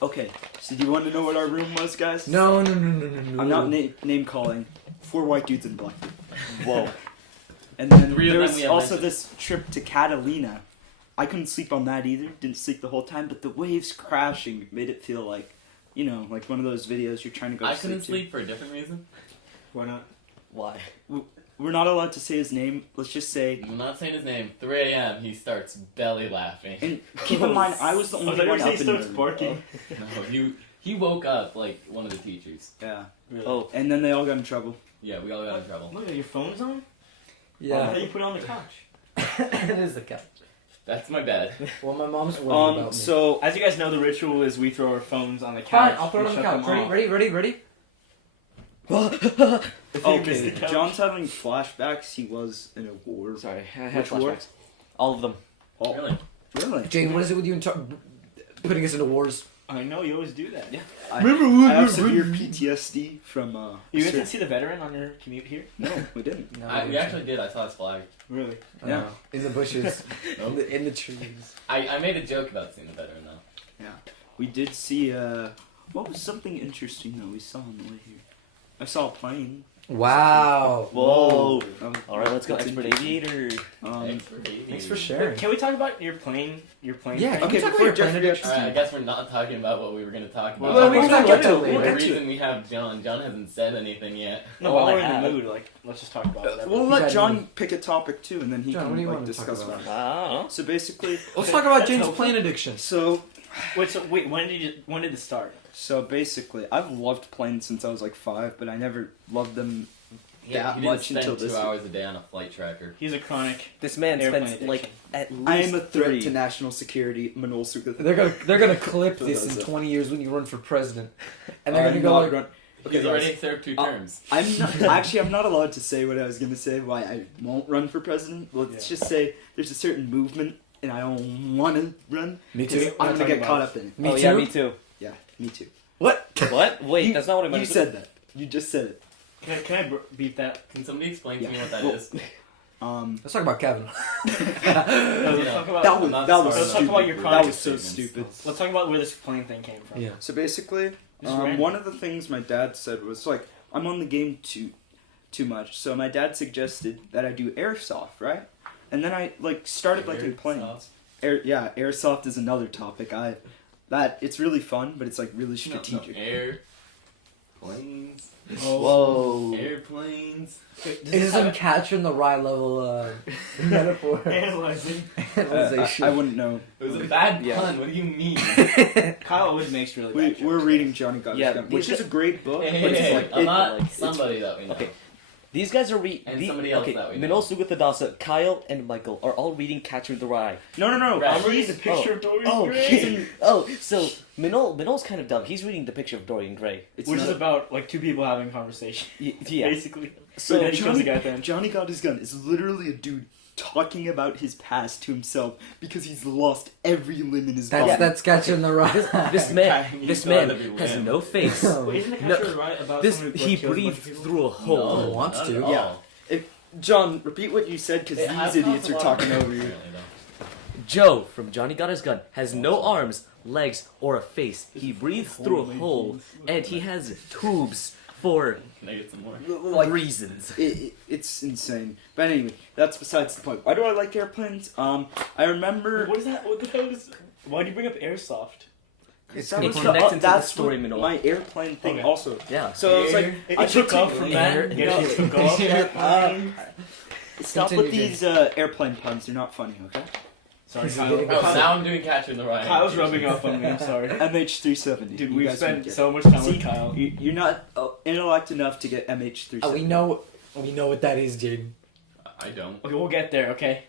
Okay. So do you want to know what our room was, guys? No. I'm not name calling. 4 white dudes and a black dude. Whoa. And then 3 of there them was we have also mentioned. this trip to Catalina. I couldn't sleep on that either. Didn't sleep the whole time, but the waves crashing made it feel like, you know, like one of those videos you're trying to go I to couldn't to. sleep for a different reason. Why not? Why? We're not allowed to say his name. Let's just say. I'm not saying his name. 3 a.m. He starts belly laughing. And keep in mind, I was the I only was like, one you're up saying in starts the barking. No, he woke up like one of the teachers. Yeah. Really? Oh, And then they all got in trouble. Yeah, we all got in trouble. Look at your phone's on? I Yeah, thought you put it on the couch. it is the couch. That's my bad. Well, my mom's worried about me. So As you guys know, the ritual is we throw our phones on the Fine, couch. I'll throw it we on the shut couch. them off. Ready? If you miss okay, the couch- John's having flashbacks. He was in a war. sorry. I had Which war? flashbacks. All of them. Oh, Really? really? Jane, what is it with you and putting us into wars? I know, you always do that. Yeah. I have severe PTSD from. You guys didn't see the veteran on your commute here? No, we didn't. No, We actually did. I saw his flag. Really? Yeah. in the bushes, Nope. in the trees. I made a joke about seeing the veteran though. We did see. What was something interesting that we saw on the way here? I saw a plane. Wow. Whoa. That was- All right, let's go, that's expert interesting. aviator. Thanks for Wait, sharing. can we talk about your plane? Yeah, thing? can Okay, we talk about before your Jeffrey plane gets addiction? Alright, I guess we're not talking about what we were gonna talk about. Well, we can talk get about to that it. later. We'll the get to reason it. we have John hasn't said anything yet. No, Well, while I we're in have. the mood, like, let's just talk about it. We'll You let guys John need- pick a topic too, and then he John, what can do you like want to talk discuss about? about it. Ah. So basically, Let's talk about That's Jane's helpful. plane addiction. so Wait, when did it start? basically, I've loved planes since I was like 5, but I never loved them. He That didn't much spend until 2 this- hours a day on a flight tracker. He's a chronic. This man Airplane spends like addiction. at least I am a threat 3. to national security. They're gonna clip Who this does in that? 20 years when you run for president, and they're gonna I'm go not like, run- Okay, He's already guys, served 2 Uh, terms. I'm not actually. I'm not allowed to say what I was gonna say. Why I won't run for president. Let's just say there's a certain movement, and I don't want to run. me 'cause too. I'm We're gonna talking get about- caught up in it. Me oh too. yeah, me too. Yeah, me too. What? What? Wait, You- that's not what I meant. You said that. You just said it. Can I beat that? Can somebody explain Yeah. to me what that Well, is? Let's talk about Kevin. No, let's talk about. That was not that was sorry. Let's talk stupid. about your That chronic was so statements. stupid. Let's talk about where this plane thing came from. Yeah. So basically, Just random. one of the things my dad said was like, I'm on the game too much. So my dad suggested that I do airsoft, right? And then I like started liking planes. Airsoft is another topic. It's really fun, but it's like really strategic. Air, planes, Whoa. airplanes. This is some catcher in the rye level metaphor. Analyzing. Analyzation. I wouldn't know. It was a bad Yeah. pun. What do you mean? Kyle always makes really bad We're jokes. reading Johnny Got His Yeah, Gun, these which is guys- a great book. Hey, but hey, it's hey, like, I'm not like, somebody that we know. Okay. These guys are And somebody else okay, that we know. Minol Sugatadasa, Kyle, and Michael are all reading Catcher in the Rye. no. Right. I'm reading the picture of Dorian Oh, Gray. He's in, Oh, so Minol's kind of dumb. He's reading the picture of Dorian Gray. It's Which not, is about like two people having a conversation, Yeah. basically. so then he kills the guy at the end. Johnny Got His Gun is literally a dude talking about his past to himself because he's lost every limb in his body. That's catching the right. This man has no face. Wait, isn't the No, Catcher right about This someone who he kills a bunch of breathed people? through a hole. No, wants not to. at all. Yeah. John, repeat what you said because It these has idiots are caused a lot of talking harm, over you. apparently, though. Joe from Johnny Got His Gun has no arms, legs, or a face. He breathes through a hole, and he has tubes for Can I get some more? reasons. It's insane. But anyway, that's besides the point. Why do I like airplanes? I remember. What is that? What the hell is? Why do you bring up airsoft? It's That It was connects into the that's story, what Minol. my airplane thing Okay. also. Yeah. So it's like It I took off from that. air- Yeah, it took off. stop Continue, with these airplane puns. They're not funny. Okay. Sorry, He's Kyle. getting- Oh, now I'm doing Catcher in the Rye. Kyle's rubbing off on me. I'm sorry. MH370. Dude, You we've guys spent don't get so much time See, with Kyle. You're not intellect enough to get MH370. We know what that is, dude. I don't. Okay, we'll get there. Okay.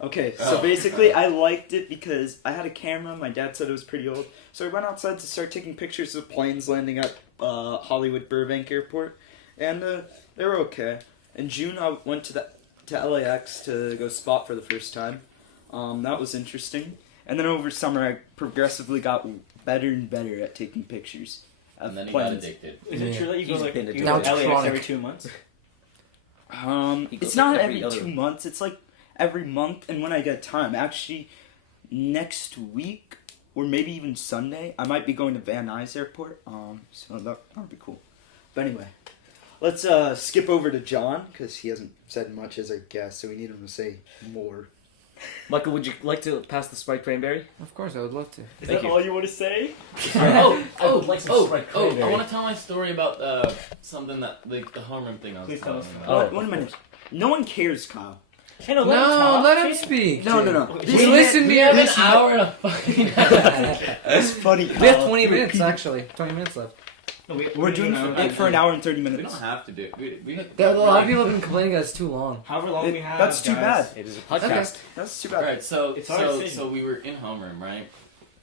Okay, so Oh. basically I liked it because I had a camera, my dad said it was pretty old, so I went outside to start taking pictures of planes landing at Hollywood Burbank Airport, and they were okay. In June I went to LAX to go spot for the first time. That was interesting. And then over summer I progressively got better and better at taking pictures of And then he planes. got addicted. Is it true that you go He's like been you addicted. go Now to it's LAX chronic. every 2 months? He It's goes not every every other- 2 months. It's like every month, and when I get time. Actually, next week or maybe even Sunday, I might be going to Van Nuys Airport. So that'll be cool. But anyway, let's skip over to John because he hasn't said much as our guest, so we need him to say more. Michael, would you like to pass the Sprite cranberry? Of course, I would love to. Is Thank that you. all you want to say? I would like some Sprite I cranberry. want to tell my story about something that the homeroom thing I was Please tell telling us. you about. Oh. One minute. No one cares, Kyle. Hey, no, No, let him speak. No. We listen to We your have an this- hour and a fucking It's funny. We have 20 minutes actually. 20 minutes left. No, We're doing it for an hour and 30 We minutes. don't have to do it. We A lot of people have been complaining that it's too long. However long we have. That's too guys. bad. It is a podcast. That's too All bad. right, so It's hard to say. so we were in homeroom, right?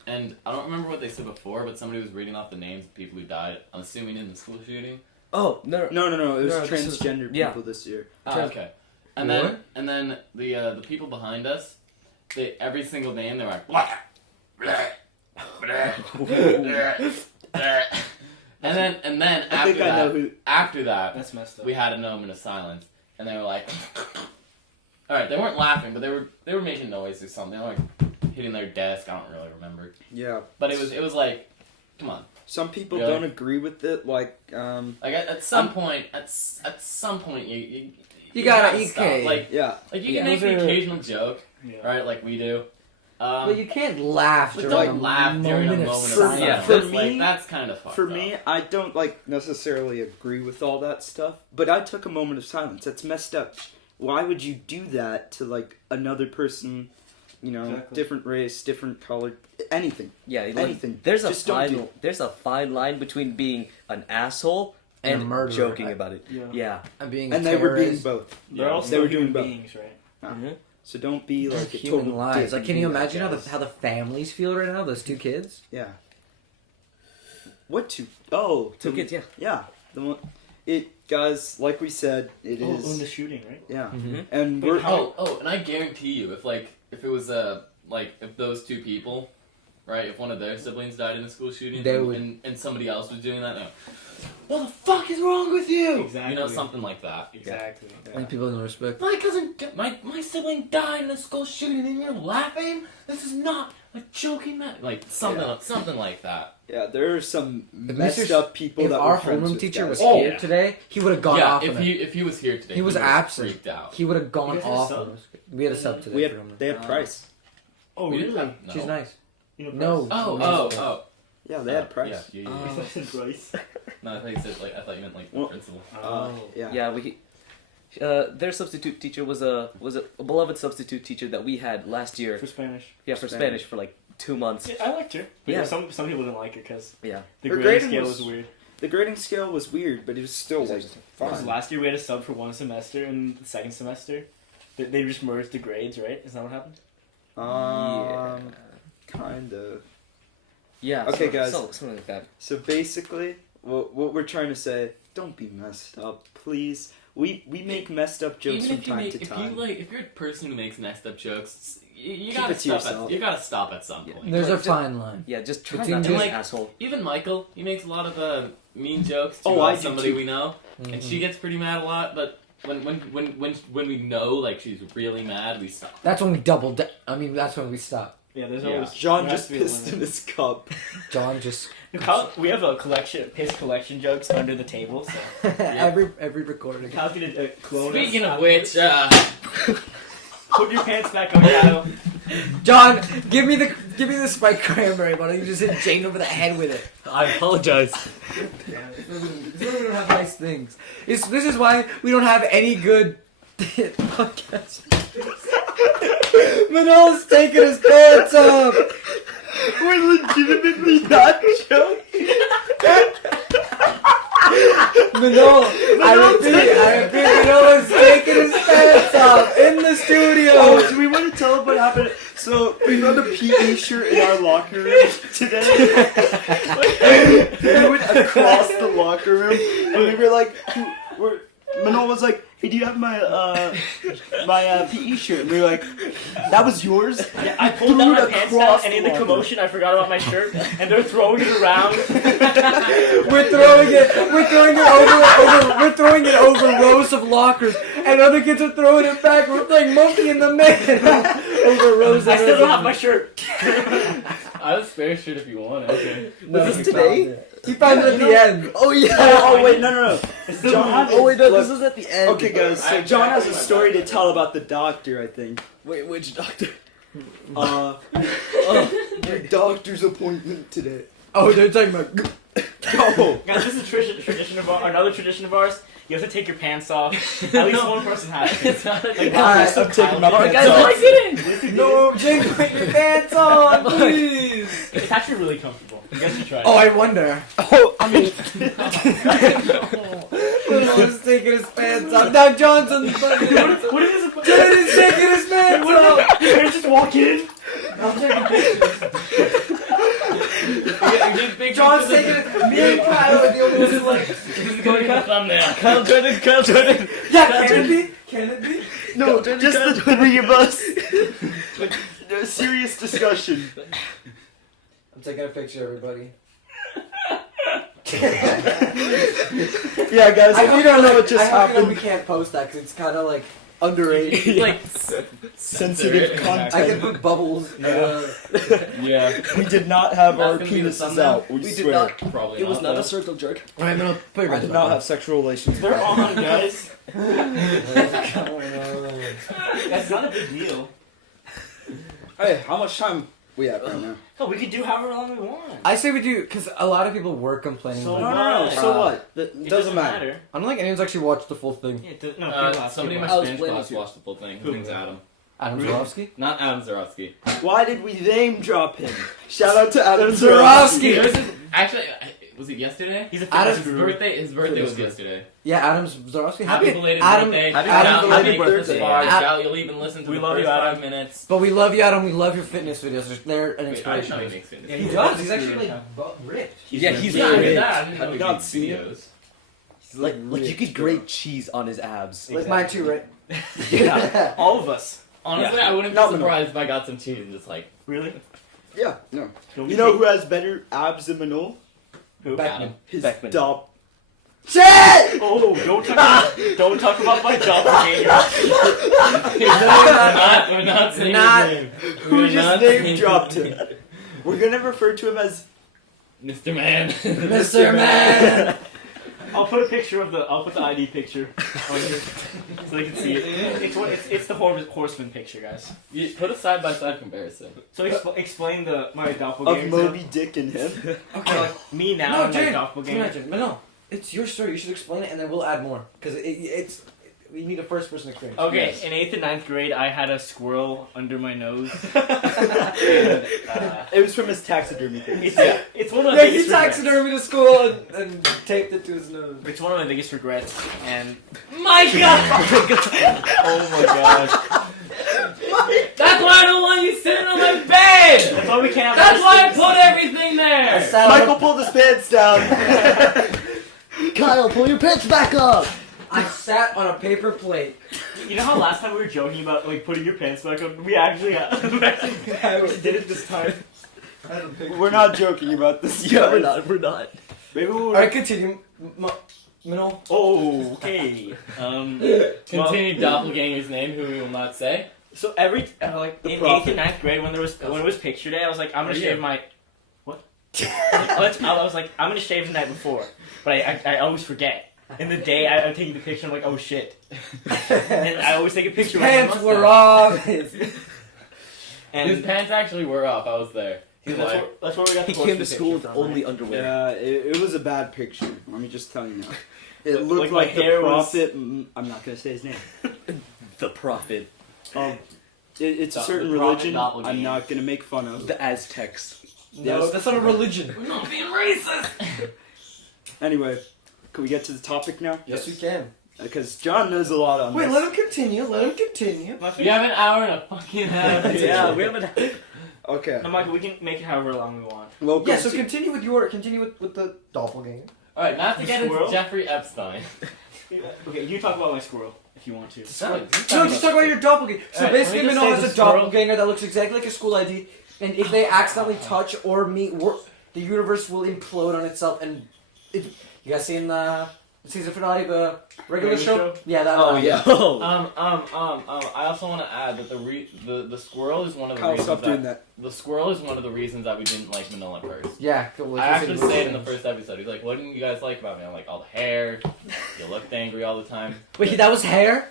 And I don't remember what they said before, but somebody was reading off the names of people who died. I'm assuming in the school shooting. Oh, no. No. It was No, this is- transgender yeah. people this year. Okay. And then the people behind us, they every single name they were like blah, blah, blah, blah. and then I think I know who. after that That's messed up. we had a moment of silence, and they were like, all right, they weren't laughing, but they were making noise or something. They were like hitting their desk. I don't really remember, Yeah. but it was like, come on, Some people Really? don't agree with it. Like, like at some point you gotta stop. okay. Like yeah. you Yeah. can make Those the are- occasional joke, Yeah. right? Like we do. But you can't laugh But during don't a laugh during a moment of moment of silence. silence. For That's, me- like, that's kind of fucked For up. me, I don't like necessarily agree with all that stuff, but I took a moment of silence. That's messed up. Why would you do that to like another person? You know, Exactly. different race, different color, anything. Yeah, like, Anything. There's Just don't do there's a fine line between being an asshole And a and murderer. joking about it. Yeah. Yeah. And being And a they were being terrorist. both. They're all They still were doing human both. beings, right? Mhm. So don't be They're like a human total lives. dick Like, and can do you that, imagine guys. how the families feel right now? Those two kids. Yeah. What two? Oh, Two kids, yeah. Yeah. The one. It guys, like we said, it Oh, is. in the shooting, right? Yeah. Mhm. And Wait, we're. how- and I guarantee you, if it was if those two people, right, if one of their siblings died in a school shooting, They and, would- and somebody else was doing that, they're like, what the fuck is wrong with you? Exactly. You know, something like that. Exactly. Like people don't respect. My sibling died in a school shooting, and you're laughing. This is not a joking matter. Like something like that. Yeah, there are some If messed Mr. up people If that our we're friends homeroom with, teacher guys. was Oh, here yeah. today, he would have gone yeah, off on it. if he was here today, He was would've absent. freaked out. He would have gone You guys had a off sub? on us. We had a sub today We for have, homeroom. they have price. Oh, We really? didn't have- no. She's nice. You know, No. Oh. Yeah, they had price. Yeah, I said Bryce. No, I thought you said I thought you meant like the Well- principal. Yeah. Yeah, their substitute teacher was a beloved substitute teacher that we had last year. For Spanish. Yeah, for Spanish for like 2 months. Yeah, I liked her. But Yeah. some people didn't like her because Yeah. the Her grading grading scale was- was weird. The grading scale was weird, but it was still like Because fine. last year we had a sub for one semester, and the second semester, they just merged the grades, right? Is that what happened? Kind of. Yeah. Okay, guys. Something like that. So basically, what we're trying to say, don't be messed up, please. We make messed up jokes Even from if you time make, to if time. if you're a person who makes messed up jokes, you Keep gotta it to stop. yourself. You gotta stop at some Yeah. point. There's a Like, fine line. Yeah, just try Between not to be like- an asshole. Even Michael, he makes a lot of mean jokes to Oh, I do somebody too. we know, and she gets pretty mad a lot. But when we know like she's really mad, we stop. That's when we double. I mean, that's when we stop. Yeah, there's Yeah. always. John there has just to be a pissed in limit. his cup. John just We have a piss collection jokes under the table. So every recording. Kyle could clone. Speaking us. of which, Put your pants back on, Kyle. John, give me the Sprite cranberry, but you just hit Jane over the head with it. I apologize. We don't have nice things. This is why we don't have any good podcasts. Manol's taking his pants off. We're legitimately not joking. Manol, I repeat, Manol is taking his pants off in the studio. Oh, do we want to tell them what happened? So we found a PE shirt in our locker room today. We went across the locker room, and we were like, Manol was like, "Hey, do you have my PE shirt?" And we were like, "That was yours." Yeah, I pulled down my Threw it pants down, across and the in the locker. commotion, I forgot about my shirt, and they're throwing it around. We're throwing it over rows of lockers, and other kids are throwing it back. We're playing Monkey in the Man over rows. I and still rows don't of- have my shirt. I have a spare shirt if you want it. Okay. No, Was this he found today? it. He found it at the end. Oh yeah. Oh wait, no. John. Oh wait, no, this is at the end. Okay, guys. So John has a story to tell about the doctor. I think. Wait, which doctor? Your doctor's appointment today. Oh, they're talking about. Oh. Guys, this is a tradition of another tradition of ours. You have to take your pants off. At least one person has to. It's not like Alright, I'm taking my Alright, pants guys, off. let's get in. No, Jake, put your pants on, please. It's actually really comfortable. I guess you try it. Oh, I wonder. Oh, I mean, Manol's taking his pants off. Now John's on the fucking. What is this? John is taking his pants off. Can I just walk in? I'm taking pictures. big John's taking it. Me and Kyle are the only ones who like. going to thumbnail. Kyle Jordan. Yeah, can it be? Can it be? no, just the three of us. No, serious discussion. I'm taking a picture, everybody. Yeah, guys, if you don't know what just I hope you know happened, we can't post that because it's kind of like underage, Like sensitive content. I can put bubbles. yeah. We did not have That's our gonna be the penises thumbnail? out. We did swear. not. Probably It was not though. a circle jerk. All right, Manol, put your I pants did back not on. have sexual relations. They're on, guys. on. That's not a big deal. Hey, how much time we have right now? Oh, we could do however long we want. I say we do because a lot of people were complaining. So about No, it. So what? That It doesn't matter. I don't think anyone's actually watched the full thing. Yeah, no, Somebody in my I was Spanish planning class to. watched the full thing. Who? His name's Adam. Adam Zarowski. Not Adam Zarowski. Why did we name drop him? Shout out to Adam Zarowski. Zarowski. Actually, was it yesterday? He's a Adam's fitness His guru. birthday. His birthday was Fitness yesterday. Yeah, Adam Zarowski. Happy belated Adam, birthday! Adam, Doubt belated you'll make it this birthday. far. Ad- Doubt you'll even listen to We the love first you, Adam. 5 minutes. But we love you, Adam. We love your fitness videos. They're an Wait, I inspiration. know he makes fitness Yeah, He videos. does. He's actually like ripped. Yeah, he's Yeah, I ripped. did that. I didn't know Have he you not made seen it? videos. Like you could grate cheese on his abs. Like mine too, right? Yeah, all of us. Honestly, Yeah. I wouldn't be No, no. surprised if I got some cheese and just like Really? Yeah, no. Don't You be know fake. who has better abs than Manol? Who? Beckman. His Beckman. dop. Shit! Oh, don't talk about my doppelganger. we're not saying Not- his name. Who We're just not name saying dropped his him? We're gonna refer to him as Mr. Man. Mr. Man. I'll put a picture of I'll put the ID picture on here so they can see it. It's the horseman picture, guys. You put a side by side comparison. So explain my of doppelganger. Moby Dick and him. Okay. Like me now No, and my Jane. doppelganger. But no, it's your story. You should explain it, and then we'll add more because it's We need a first person experience. Okay, Yes. in 8th and 9th grade, I had a squirrel under my nose. It was from his taxidermy thing. It's one of my Yeah, he biggest regrets. taxidermied to school and taped it to his nose. It's one of my biggest regrets, and Micah! oh my gosh, That's why I don't want you sitting on my bed! that's why we can't have. That's why I put everything there! Michael pulled his pants down. Kyle, pull your pants back up. I sat on a paper plate. You know how last time we were joking about like putting your pants back up? We actually did it this time. We're not joking about this. Yeah, we're guys. not. We're not. Maybe we'll. Alright, continue. Minnow. Oh, okay. Continue doppelganger's name, who we will not say. So every like The in prophet. 8th and 9th grade when it was picture day, I was like, I'm gonna Yeah. shave my what? I was like, I'm gonna shave the night before, but I always forget. In the day, I'm taking the picture. I'm like, oh shit, and I always take a picture. with my Pants mustache. were off. His And pants actually were off, I was there. He's that's like, where we got He the came to picture school with from, only right? underwear. Yeah, it was a bad picture. Let me just tell you now. It Like, looked my like the hair was- prophet. I'm not gonna say his name. The prophet. It's a The certain prophet religion. doppelganger. I'm not gonna make fun of. The Aztecs. No, Yes. that's not a religion. we're not being racist! Anyway, can we get to the topic now? Yes, we can. Because John knows a lot on Wait, this. let him continue. Let him continue. We have an hour and a fucking half. Yeah, we haven't. Okay. No, Michael, we can make it however long we want. Welcome. Yeah, so to- continue with the doppelganger. Alright, not to The get into squirrel? Jeffrey Epstein. Okay, you talk about my squirrel if you want to. No, Just talk about your doppelganger. So Alright, basically, let me just Minnow say has a the squirrel- doppelganger that looks exactly like a school ID, and if they accidentally touch or meet, the universe will implode on itself. And you guys seen the season finale, the regular show? Yeah, that. Oh yeah. Oh. I also want to add that the squirrel is one of the Kyle, reasons stop doing that. the squirrel is one of the reasons that we didn't like Manila at first. Yeah, cool. I actually say it in the first episode. He's like, "What didn't you guys like about me?" I'm like, "All the hair. You looked angry all the time." Wait, that was hair.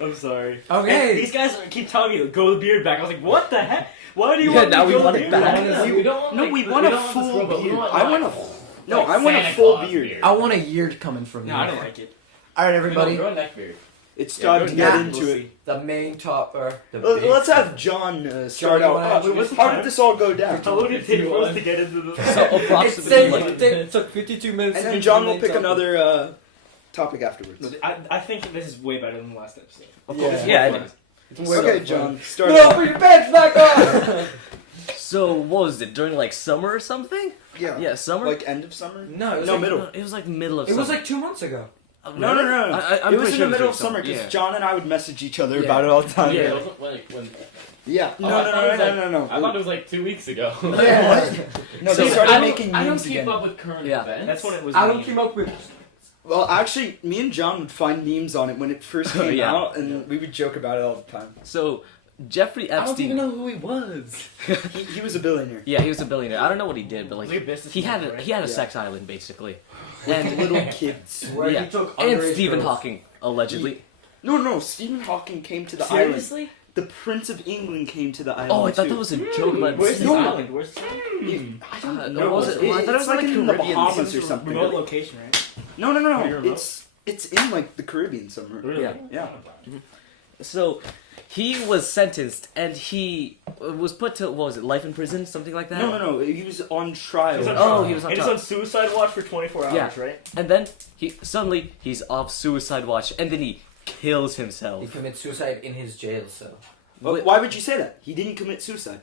I'm sorry. Okay. And these guys keep telling me grow the beard back. I was like, what the heck? Why do you Yeah, want me now to we grow want the it beard back. back? We don't want, No, like, we the- want a don't the full squirrel, but we beard. want, I want like, a. No, like I want a Santa full Claus beard. I want a year coming from you. No, I don't like it. All right, Everybody, everybody. grow a neck beard. It's Yeah, time go to ahead. get Yeah. into We'll it. see. The main top or the Let's have John start you out. wanna introduce the How time? did this all go down? How long did it take for us to get into the... So It approximately. took 52 minutes. And to then get John to the will main pick topic. another topic afterwards. I think this is way better than the last episode. Of Yeah. course. Yeah, it is. It's way Okay, better. John, start. No, put your pants back on. So what was it during like summer or something? Yeah. Yeah, summer. Like end of summer? No, it was No, like, middle. It was like middle of. It was summer. like 2 months ago. Oh, No, no, really? no. I'm It was pretty in sure the middle of during summer because yeah. John and I would message each other Yeah. about it all the time. Yeah, Yeah. it wasn't like when. Yeah. Oh, No, I no, thought no, it was no, like- no, no. I thought it was like 2 weeks ago. Yeah. No, So they started I don't- making I don't memes keep again. up with current Yeah. events. That's when it was I don't mean. keep up with. Well, actually, me and John would find memes on it when it first came Yeah. out, and we would joke about it all the time. So Jeffrey I don't Epstein. even know who he was. He was a billionaire. Yeah, he was a billionaire. I don't know what he did, but like Like a business he had man, a, right? he had a Yeah. sex island basically, With and little kids. Where yeah, he took and underage Stephen girls. Hawking allegedly. No, Stephen Hawking came to the island. Seriously? The Prince of England came to the island. Oh, I thought too. that was a joke about. Where's the No. island? Where's the I don't Uh, know. was it- well, I thought it was it's like like in the Caribbean. Bahamas or something. Remote location, right? No, Pretty remote. It's in like the Caribbean somewhere. Really? Yeah. Yeah. So he was sentenced and he was put to what was it, life in prison, something like that. No. He was on trial. He's on Oh, trial. he was on And he's trial. on suicide watch for 24 hours, Yeah. right? And then suddenly he's off suicide watch, and then he kills He himself. commits suicide in his jail cell. But why would you say that? He didn't commit suicide.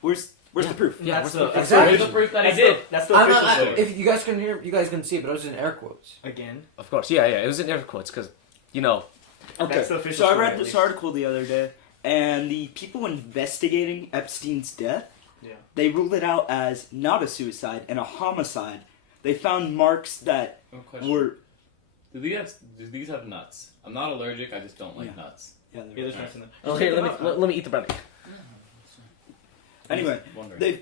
Where's Yeah. the proof? Yeah, That's where's the- the- Exactly. Where's the proof that I he did. did? That's the I'm official not, story. if you guys couldn't hear, you guys couldn't see it, but I was in air quotes. Again. Of course, yeah, it was in air quotes because Okay. That's the official So I story, read at this least. article the other day, and the people investigating Epstein's death, Yeah. they ruled it out as not a suicide and a homicide. They found marks that Oh, question. were Do these have nuts? I'm not allergic. I just don't like nuts. Yeah, there's nothing there. oh here let me eat the brownie. Anyway, Just wondering. they're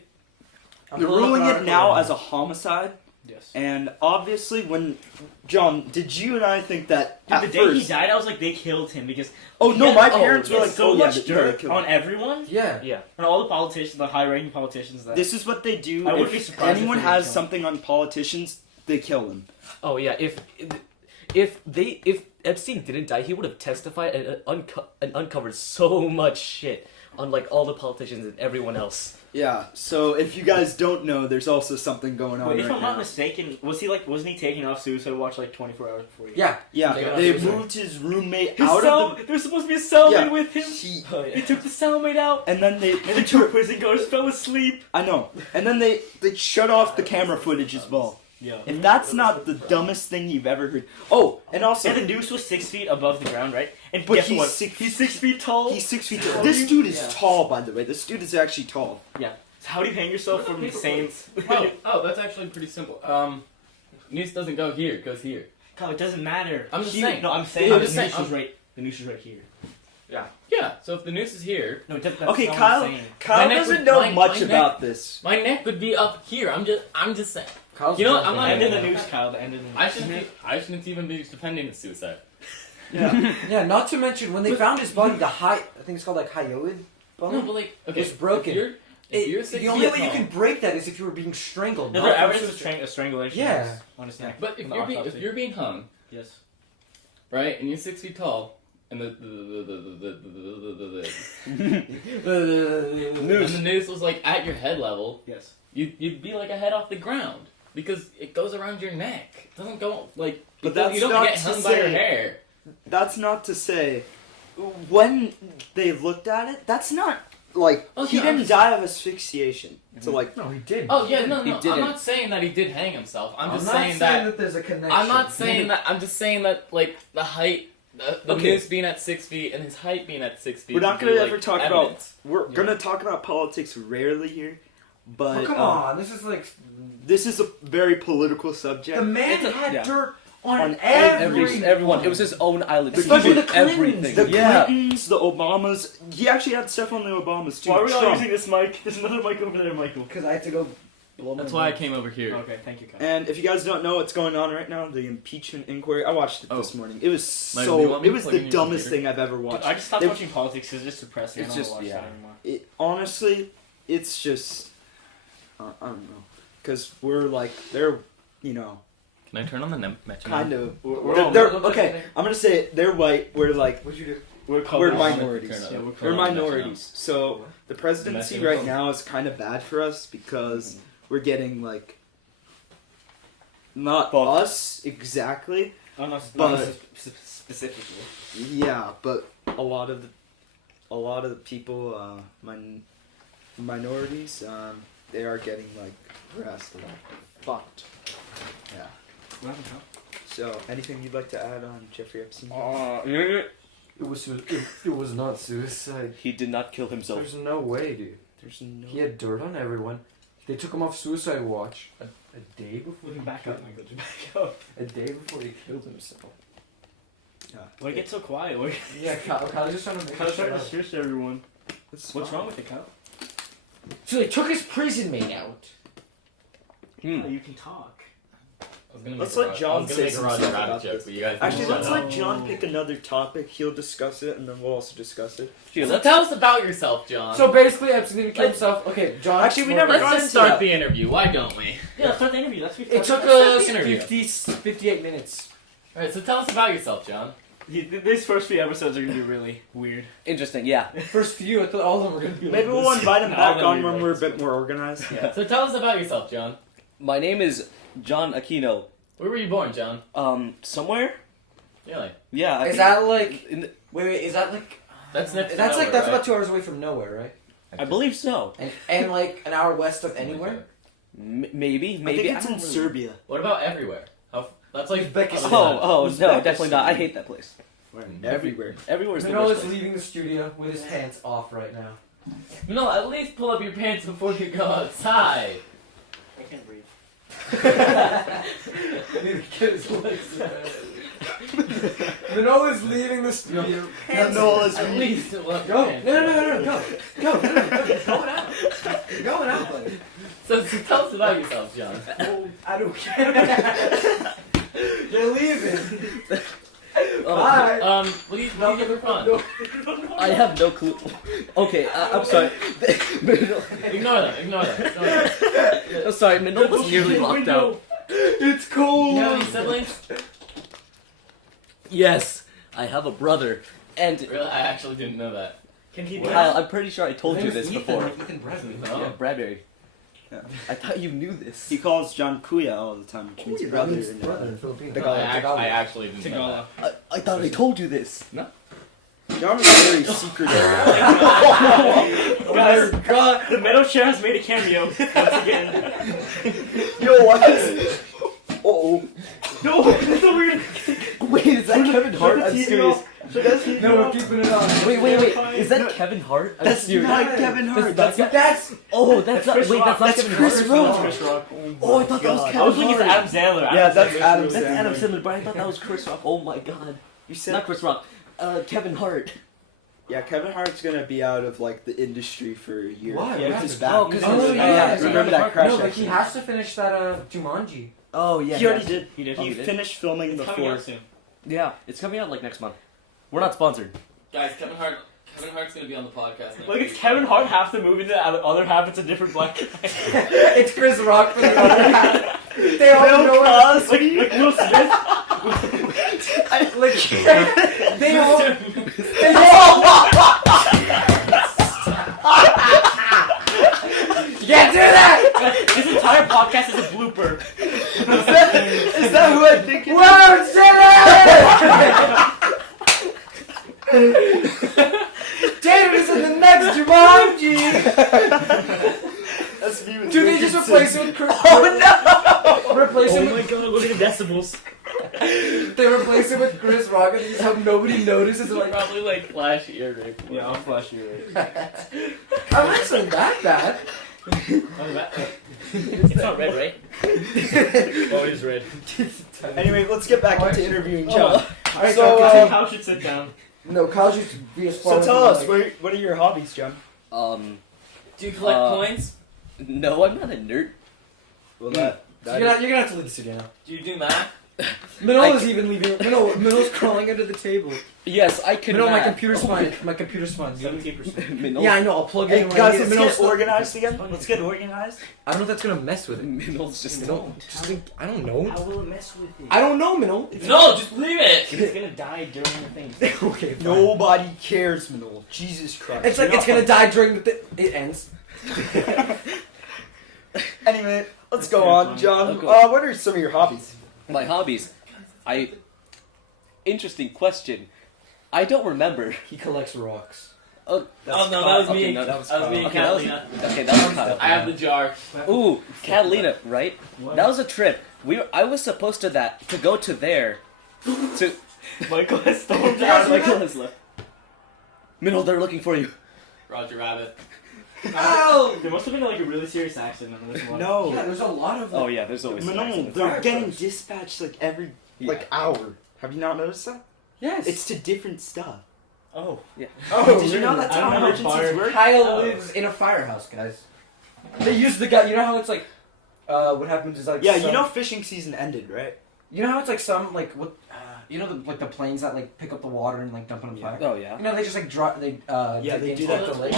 I'm pulling up ruling an it article now right as a homicide. Yes. And obviously, when John, did you and I think that Dude, at the day first? he died, I was like, they killed him because. Oh no, Yeah, my oh, parents were yeah, like, so oh much yeah, dirt killed on him. everyone, Yeah. Yeah. on all the politicians, the high-ranking politicians. That This is what they do. I wouldn't if be surprised if anyone they has killed him. something on politicians, they kill them. Oh yeah, If Epstein didn't die, he would have testified and uncovered so much shit on like all the politicians and everyone else. Yeah, so if you guys don't know, there's also something going on Wait, if right I'm not now. mistaken, wasn't he taking off suicide watch like 24 hours before he Yeah. Yeah, Yeah, they suicide. moved his roommate His out cell, of the... there was supposed to be a cellmate Yeah. with him. He took the cellmate out. And then they... And the two prison guards fell asleep. I know. And then they shut off the camera footage as well. Yeah. If that's not the dumbest thing you've ever heard... Oh, and also... And the noose was 6 feet above the ground, right? And But guess he's what? 6 He's 6 feet tall. He's 6 feet tall. This dude is tall, by the way. This dude is actually tall. Yeah. So how do you hang yourself from the same? Oh, that's actually pretty simple. Noose doesn't go here, it goes here. Kyle, it doesn't matter. I'm just Here- saying. No, I'm saying I'm the just saying, noose was right. The noose was right here. Yeah, so if the noose is here, No, that's Okay, not what Kyle. I'm saying. Kyle My neck doesn't would- know my much neck- about this. my neck would be up here. I'm just saying. Kyle's You know what, jumping I'm The not end of in. the noose, Kyle. The end of the noose. I shouldn't even be defending the suicide. Yeah. Yeah, not to mention when they found his body, I think it's called like hyoid bone. No, but like, okay, It's broken. If you're 6 The only feet way you tall- can break that is if you were being strangled. No, not there from evidence suicide. of strangulation. Yeah. On his neck. But if from the you're being autopsy. hung, Yes. right, and you're 6 feet tall, and the noose was like at your head level, Yes. you'd be like a head off the ground because it goes around your neck. It doesn't go like. But you that's don't not get to hung by your say- hair. That's not to say... When they looked at it, that's not... Like, Oh, he yeah, I'm didn't just- die of asphyxiation. So, like... No, he did. Oh yeah, no, He no. I'm didn't. not saying that he did hang himself. I'm just not saying that. there's a connection. I'm not saying that. I'm just saying that like the height, the Okay. noose being at 6 feet and his height being at 6 feet. We're not would gonna be, ever like, talk evidence. We're gonna talk about politics rarely here, but... Oh, come on, this is like This is a very political subject. the man It's a- had yeah. dirt on, On Everyone. It was his own island. Especially He the did Clintons. everything. The yeah. Clintons, the Obamas. He actually had stuff on the Obamas too. Why are we all Trump. using this mic? There's another mic over there, Michael. because I had to go. Blow That's my why I nose. came over here. Okay, thank you, Kyle. And if you guys don't know what's going on right now, the impeachment inquiry. I watched it Oh. this morning. It was Mike, do you want me It to was plug the in your dumbest computer? thing I've ever watched. I just stopped They- watching politics because it's just depressing. It's I don't just- want to watch yeah. that anymore. It, honestly, it's just I don't know, because we're like they're Can I turn on the metronome? kind of We're they're, all- they're okay. I'm gonna say it, they're white. We're like What'd you do? We're we're covered. minorities. Turn on- Yeah, we're We're turn on the minorities. So the presidency Metronome. right now is kind of bad for us because we're getting like not Fucked. us exactly. Oh, no, But- not specifically. Yeah, but a lot of the people, minorities, they are getting like harassed and fucked. Yeah. What happened, Kyle? So, anything you'd like to add on Jeffrey Epstein? It was not suicide. He did not kill himself. There's no way, dude. There's no. He had dirt on everyone. They took him off suicide watch a day before. Looking back up, Michael. Just back up. A day before he killed himself. Why get so quiet? Why? Yeah, Kyle's just trying to make Kyle's it trying shut to up. shush everyone. It's What's fine. wrong with it, Kyle? So they took his prison mate out. Hmm. Oh, you can talk. I was gonna Let's make a let Rod- John I was gonna say make a some Roger stuff Rabbit about joke, this. but you guys Actually, shut let's up. let John pick another topic. He'll discuss it, and then we'll also discuss it. Gee, So let's tell us about yourself, John. So basically, Epstein killed himself. Okay, John. Actually, we never let's got just into start that. the interview. Why don't we? Yeah, let's start the interview. That's It took Let's us start the interview. 58 minutes. All right, so tell us about yourself, John. These first few episodes are gonna be really weird. Interesting. Yeah. First few, I thought all of them were gonna be. Maybe like we'll this. invite him I'll back let on you when know. we're a bit more organized. Yeah. So tell us about yourself, John. My name is John Aquino. Where were you born, John? Somewhere. Really? Yeah. I Is think that like? in the, Wait. Is that like? That's next. That's to like nowhere, that's right? about 2 hours away from nowhere, right? I believe so. And like an hour west of anywhere. Maybe. I Maybe. think it's don't in really- Serbia. What about everywhere? That's like Uzbekistan. Oh, no, Uzbekistan. definitely not. I hate that place. Everywhere. Everywhere's the Manola's worst place. leaving the studio with his pants off right now. No, at least pull up your pants before you go outside. I can't breathe. I need to get his legs back. Manola's leaving the studio. Manola's At least pull up your Go. pants. No, go. Go. You're going out. You're going out, buddy. So tell us about yourself, John. I don't care. You're leaving. Oh, Bye. What do you get for fun? I have no clue. Okay, I'm sorry. Ignore them. Ignore them. I'm sorry, Manola's nearly locked out. It's cold. You have any siblings? Yes, I have a brother. And Really, I actually didn't know that. Can he Kyle, I'm pretty sure I told His you name is this Ethan, before. like Ethan Bradley. No. Yeah, Bradbury. Yeah. I thought you knew this. He calls John Kuya all the time, which means brother. in, in Philippines. Tagalog. I actually didn't know that. I thought I told you this. John was very secretive. Guys, God, the metal chair has made a cameo once again. Yo, what? Oh, No, it's so weird. Wait, is that Kevin Hart? I'm serious. No, we're keeping it on. Wait. Is that Kevin Hart? I'm that's serious. not Kevin Hart. That's That's Oh, that's not. Chris Wait, Rock. that's not That's Kevin Chris Hart. Rock. Chris Rock. Oh, I thought that was God. Kevin I was looking at Hart. Adam Sandler. Yeah, that's Adam That's Sandler. Adam Sandler, but I thought that was Chris Rock. Oh my god. You said Not Chris Rock. Kevin Hart. yeah. Kevin Hart's gonna be out of like the industry for a year. Why? Yeah, What because happened? back. Oh, 'cause Oh, yeah, yeah. Remember that crash No, but he accident? has to finish that Jumanji. Oh yeah. He already did. He did. Oh, He he did? finished filming It's coming before. out soon. Yeah, it's coming out like next month. We're not sponsored. Guys, Kevin Hart's gonna be on the podcast next Like, week. it's Kevin Hart half the movie, the other half it's a different black guy. It's Chris Rock for the other half. They all Bill know it. Cosby. Like Will Smith. Like, they all. You can't do that! This entire podcast is a blooper. Is that who I think? Whoa, David is in the next Jumanji! That's me with Dude, they Richard just replace Simmons. it with Chris. Oh no! Replace Oh it my with, god, look at the decibels. they replace it with Chris Rock and they just hope nobody notices. They're like, Probably like flash ear rape. Yeah, I'll flash you right. I'm not saying that bad. It's not red, right? Oh, it is red. Anyway, let's get back into interviewing John. Alright, So, so, How should sit down? no, Kyle should be a So tell us, what are your hobbies, John? Do you collect coins? No, I'm not a nerd. Well, You're gonna have to leave this again. Do you do math? Minola's even leaving. Minola's crawling under the table. Yes, I could. Minola, my not. computer's fine. My computer's fine. 17%. Minol. Yeah, I know. I'll plug Hey in. when I guys, need it. let's get Minola's- organized again. Let's get organized. I don't know if that's gonna mess with it. Minol's just No, just think, I don't know. How will it mess with it? I don't know, Minol. No, just leave it! It's gonna die during the thing. Okay, fine. Nobody cares, Manol. Jesus Christ. It's like You're it's not gonna die during the. It ends. Anyway, let's go on, John. Okay. What are some of your hobbies? My hobbies. Interesting question. I don't remember. He collects rocks. Oh no, that was Okay, me. no, that was me and Okay, that was- Catalina. Okay, that was Kyle. I have the jar. Ooh, Catalina, right? What? That was a trip. I was supposed to go to there. To Michael has stormed Yes, out. Michael has left. Minol, they're looking for you. Roger Rabbit. Ow! There must have been like a really serious accident on this one. No. Yeah, there's a lot of. Oh yeah, there's always. Manol, they're getting dispatched like every hour. Have you not noticed that? Yes. It's to different stuff. Oh. Oh, Did you know that's I don't how know how emergencies fire- work? Kyle Oh. lives in a firehouse, guys. They use the guy. You know how it's like. What happens is like. Yeah, some- you know fishing season ended, right? You know how it's like some like what. You know the planes that like pick up the water and like dump it on the fire. Oh yeah. You know they just like drop they Yeah, dig they into, do like, that. the lake.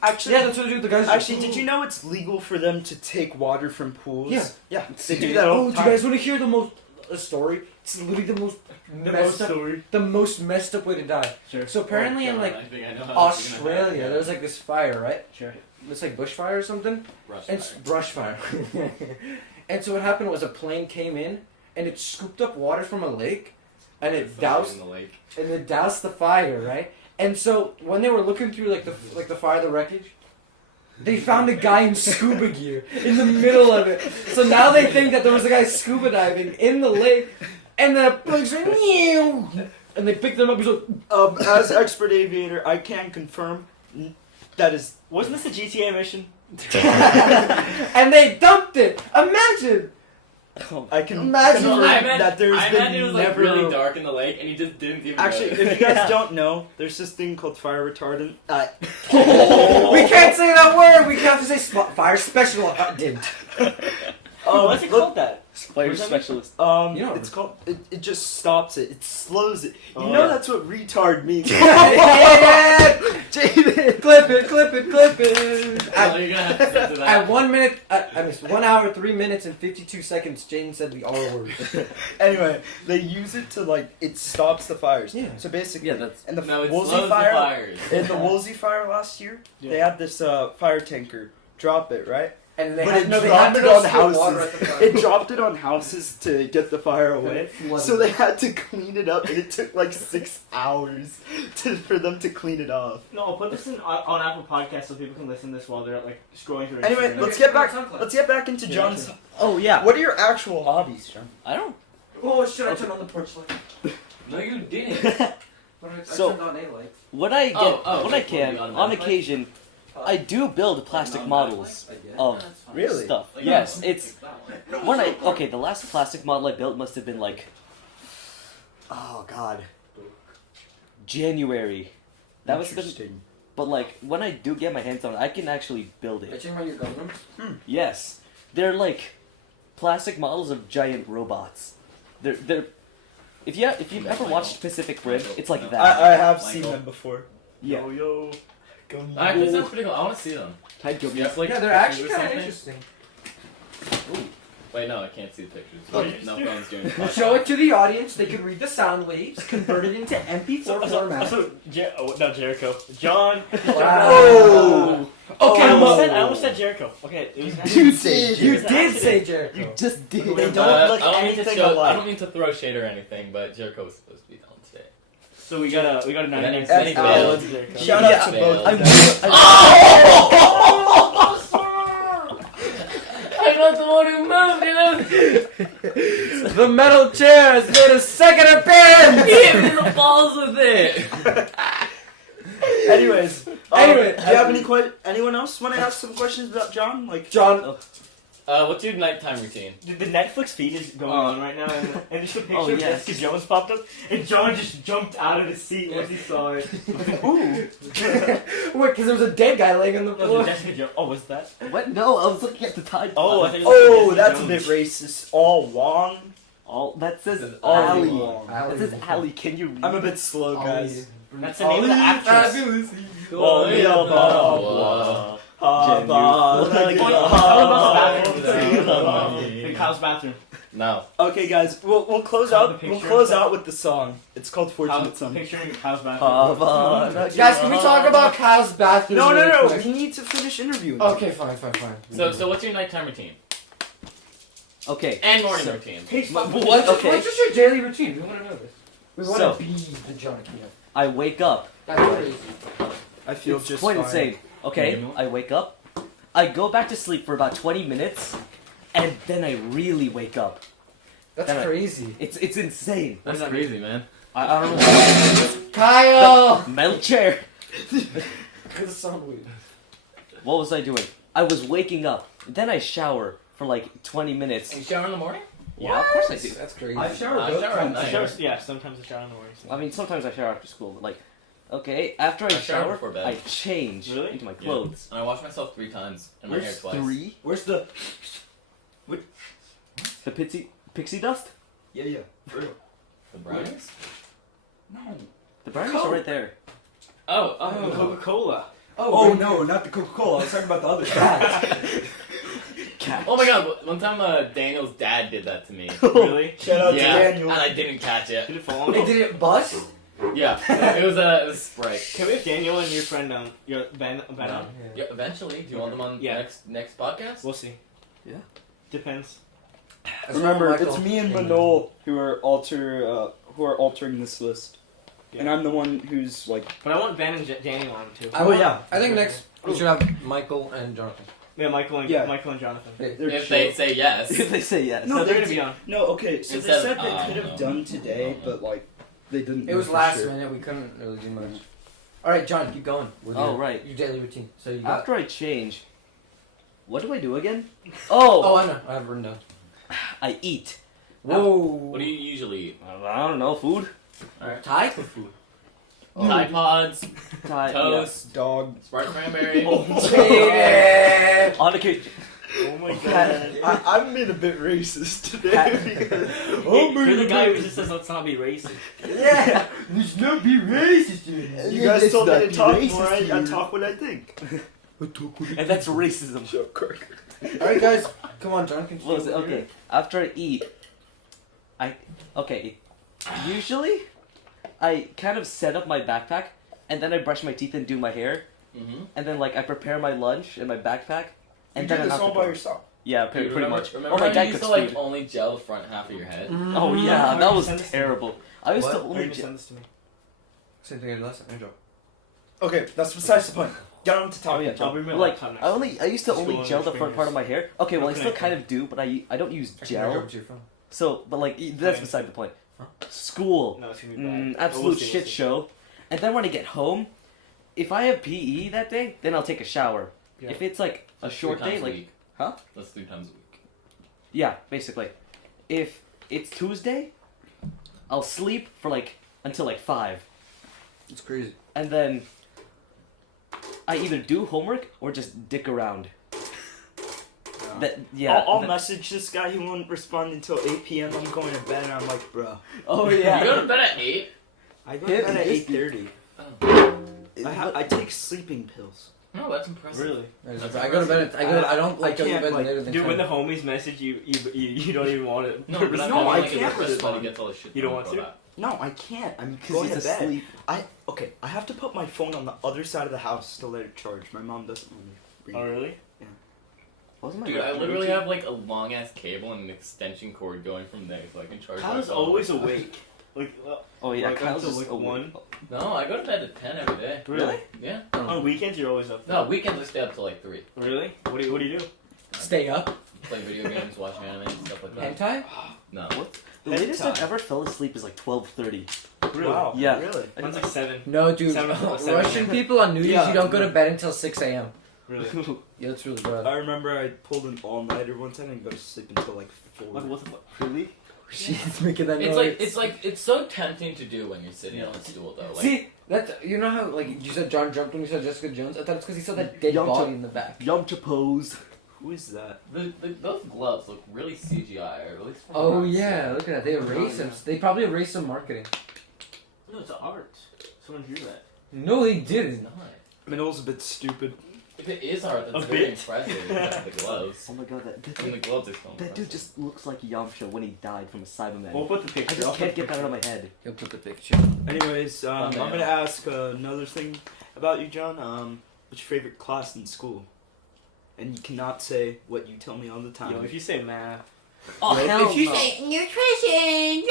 Actually, Yeah, that's what they do. The guys. actually, did you know it's legal for them to take water from pools? Yeah. Yeah, they do that all Oh, the do time. you guys want to hear the most story? It's literally the most messed up way to die. Sure. So apparently in like I think I know how this is gonna Australia, happen. there's like this fire, right? Sure. It's like bushfire or something. Brush And it's fire. brush fire. And so what happened was a plane came in and it scooped up water from a lake, and it Fire doused in the lake. the fire, right? And so when they were looking through like the fire, the wreckage, they found a guy in scuba gear in the middle of it. So now they think that there was a guy scuba diving in the lake, and the plane's like, "Meow," and they picked him up. He's like, As expert aviator, I can confirm that is. Wasn't this a GTA mission? and they dumped it. Imagine. I can Imagine confirm I meant, that there's I been meant it was like never. really dark in the lake, and he just didn't even. Actually, notice. if you guys Yeah. don't know, there's this thing called fire retardant. We can't say that word. We have to say fire special. Didn't. Oh, what's it called that? Fire specialist. You know- It's called. It just stops it. It slows it. You Oh, know yeah. that's what retard means. Jaden, clip it. Well, you're gonna have to censor that. At 1 minute, I missed 1 hour, 3 minutes, and 52 seconds. Jaden said the R word. Anyway, they use it to it stops the fires. Yeah. So basically, Yeah, that's- and the No, it Woolsey slows the fire. fires. In the Woolsey fire last year, Yeah. they had this fire tanker drop it, right? And they But had, it no, they dropped had to it go on spill water houses. at the fire. It dropped it on houses to get the fire away. Flooded. So they had to clean it up, and it took 6 hours for them to clean it off. No, I'll put this on Apple Podcasts so people can listen to this while they're scrolling through. Anyway, Instagram. let's get back into Yeah, John's. sure. Oh yeah. What are your actual hobbies, John? I don't. Oh, should I turn on the porch light? No, you didn't. But I So- turned on a light. When I get, Oh, when I okay, can, well, on automatic occasion, I do build plastic models of Really? stuff. Like, Yes, no, it's when I the last plastic model I built must have been oh god, January. That was the, Interesting. but when I do get my hands on it, I can actually build I it. check your gun rooms. Yes, they're plastic models of giant robots. They're if you've ever watched Pacific Rim, it's like that. I have seen Michael. them before. Yeah. Yo. Go Actually, it sounds pretty cool. I want to see them. Type Do you have, Yeah, they're pictures actually or kind of something? interesting. Wait, no, I can't see the pictures. Oh, No phone's doing it. Show it to the audience. They can read the sound waves, convert it into MP4 format. Not Jericho. John. Wow. Okay, I Oh. almost said Jericho. Okay, it was You did. You It was an did say accident. Jericho. You just did. They don't look I don't mean to anything show, I alike. don't mean to throw shade or anything, but Jericho was supposed to be on today. So we got a 99 That's cents. Alan. Jericho. Shout Yeah, out to failed. both. I'm I'm not the one who moved, The metal chair has made a second appearance. Hit me in the balls with it! Anyways, Anyway, do you have anyone else want to ask some questions about John? John, What's your nighttime routine? The Netflix feed is going on right now, and just a picture Oh, of yes. Jessica Jones popped up, and John just jumped out of his seat once he saw it. Ooh. wait, because there was a dead guy laying on the Was it floor. Jessica Jones? Oh, was that? What? No, I was looking at the time. Oh, I think it was Oh, Jessica that's a Jones. bit racist. All Wong. All that says Says Ali. Wong. That says Ali. Can you read? I'm a bit slow, guys. That's the name of the actress. Oh, yeah, In Kyle's bathroom. No. Okay, guys, we'll close Call the out. picture We'll close and out with the song. It's called "Fortunate Kyle's Son." picture in Kyle's bathroom. Havana. Guys, can we talk about Kyle's bathroom? No, really no, no. quick? We need to finish interviewing. Okay, fine. So what's your nighttime routine? Okay. And morning So- routine? What? Okay. What's just your daily routine? We want to know this. We want So- to be the John Aquino. I wake up. That's crazy. I feel It's just quite fine. insane. Okay, I wake up. I go back to sleep for about 20 minutes, and then I really wake up. That's Damn it. crazy. It's insane. That's crazy, man. I don't know. Kyle! Metal chair. This sound weird. What was I doing? I was waking up. Then I shower for 20 minutes. You shower in the morning? Yeah, of course I do. That's crazy. I've showered I both shower at times. night. Yeah, sometimes I shower in the morning. I mean, sometimes I shower after school, but okay, after I I shower shower, before bed. I change Really? into my Yeah. clothes. And I wash myself 3 times and my hair twice. 3? Where's the? The pixie dust? Yeah. The brownies? No. The brownies are right there. Oh, Coca-Cola. Oh no, not the Coca-Cola. I was talking about the other cat. Oh my god, one time Daniel's dad did that to me. Really? Shout out Yeah, to and Daniel. I didn't catch it. Did it fall on It didn't bust? Yeah, it was Sprite. Can we have Daniel and your friend your Ben on? Yeah, eventually. Do you want them on Yeah. next podcast? We'll see. Yeah. Depends. Remember, it's me and Manol who are altering this list, and I'm the one who's But I want Ben and Daniel on too. I think next we should have Michael and Jonathan. Yeah, Michael and Jonathan. they're If chill. they say yes. If they say yes. No, No, they're they gonna be on. No, okay, so they Instead said of- they could have no. done today, but they didn't. It know was for last sure. minute. We couldn't really do much. All right, John, keep going. With Oh, your, right. Your daily routine. So you got. After I change, what do I do again? Oh, Oh, I know. I have it written down. I eat. Whoa. What do you usually eat? I don't know, food. Thai for food. Tide Pods, Thai, toast, Dog. Sprite cranberry. Baby. On occasion. Oh my god. I'm being a bit racist today. because You're the guy who just says, let's not be racist. yeah, let's not be racist. You guys told me to talk more. I talk what I think. And that's racism. Alright, guys, come on, John. Continue. What was it? Okay, after I eat, usually, I kind of set up my backpack, and then I brush my teeth and do my hair, and then like I prepare my lunch in my backpack, and then I'm out the door. yourself. Yeah, pretty much. Remember Oh, my when dad you used cooks to like food. only gel the front half of your head? Oh yeah, Why that you was send this to me? terrible. I used to What? only. Send this to me. Same thing as last time. Angel. Okay, that's besides the point. Get on to Oh talking. yeah, I'll bring my like laptop next I used to Just only go on gel your the front part of my hair. Okay, well I still kind of do, but I don't use gel. To your phone. So, but like that's Okay. beside the point. Huh? School, No, it's gonna be bad. absolute We'll see, shit we'll see. show. And then when I get home, if I have PE that day, then I'll take a shower. Yeah. If it's like a short day, like week. Huh? That's 3 times a week. yeah, basically. If it's Tuesday, I'll sleep for like until like 5, It's crazy. and then I either do homework or just dick around. I'll that- message this guy. He won't respond until 8 p.m. I'm going to bed, and I'm like, bro. Oh You go yeah. to bed at 8? I go to Yeah, bed at just- 8:30. Oh. I take sleeping pills. No, that's impressive. Really? That's I go to bed. I don't like I go to can't, bed like- later than Dude, 10. when the homies message you, you don't even want it. No, but No, that's I like can't Chris respond. gets all the shit You don't done want for to? that. No, I can't. I'm Because going he's to bed. asleep. I have to put my phone on the other side of the house to let it charge. My mom doesn't let me bring Oh it. really? Wasn't my Dude, I literally have like a long ass cable and an extension cord going from there so I can charge my Kyle's phone. always awake. Like Oh yeah, Like, Kyle's until, just like, awake. 1? No, I go to bed at 10 every day. really? Yeah. On weekends you're always up. No, weekends I stay up till like 3. Really? What do you do? Stay up. Play video games, watch anime, and stuff like that. Hentai. No. The latest I've Bedtime. ever fell asleep is like 12:30. Really? Wow. Yeah. Really? Mine's like 7. No, dude. 7 Russian people on New Year's, Yeah. you don't go to bed until 6 a.m. Really? Yeah, that's really bad. I remember I pulled an all-nighter one time and go to sleep until like 4. Like what the fuck? Really? She's making that It's noise. like it's so tempting to do when you're sitting on a stool though. Like, See, that you know how like you said John jumped when you said Jessica Jones. I thought it's because he saw that dead Young body Chuck- in the back. Yamcha pose. Who is that? those gloves look really CGI, or at least. from Oh what I've yeah, seen. look at that. They erased him. They probably erased some marketing. No, it's art. Someone drew that. No, they It's didn't. not. I mean, it was a bit stupid. If it is art, that's A very bit. impressive. The gloves. Oh my god, that And the gloves are so that dude impressive. just looks like Yamcha when he died from a Cyberman. We'll put the I picture. just I'll can't put get the that out of picture. my head. He'll put the picture. Anyways, I'm man. gonna ask another thing about you, John. What's your favorite class in school? And you cannot say what you tell me all the time. Yo, if you say math. Oh hell if you no. say nutrition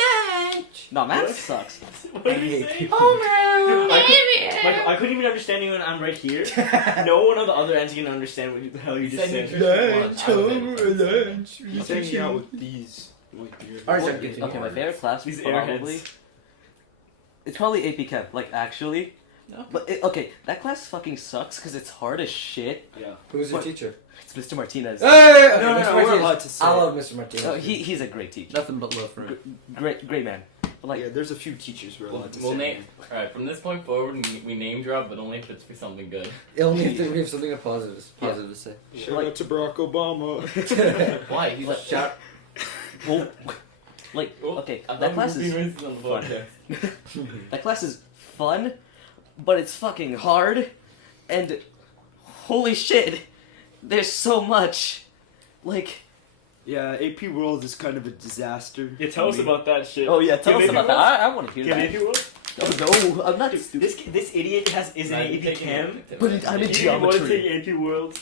lunch. No, math What? sucks. What did you hate say? people. Dude, I couldn't even understand you when I'm right here. No one on the other end's gonna understand what the hell you just said said. nutrition. lunch. He's hanging out with these. Like, Alright, Well, John, continue. okay, my favorite class These probably. airheads. It's probably AP Chem. Like actually. No. But okay, that class fucking sucks because it's hard as shit. Yeah. Who's your What? teacher? It's Mr. Martinez. Hey, No, no, Mr. no, we're Martinez. allowed to say I it. love Mr. Martinez. Oh, he's a great teacher. Nothing but love for him. Great man. But like, yeah, there's a few teachers we're allowed to We'll say. name. Alright, from this point forward, we name drop, but only if it's for something good. Only if we have something positive Yeah. to say. Shout Like- out to Barack Obama. Why? He's Like, a shout. well, like okay, that class is on the podcast. that class is fun, but it's fucking hard, and holy shit, there's so much. Like, Yeah, AP World is kind of a disaster. Yeah, tell us about that shit. oh yeah, tell Can us AP about that. World? I want to hear Can that. AP World? Oh no, I'm not Dude, stupid. this idiot is in AP Chem. But I'm in Do you want to geometry. take AP World?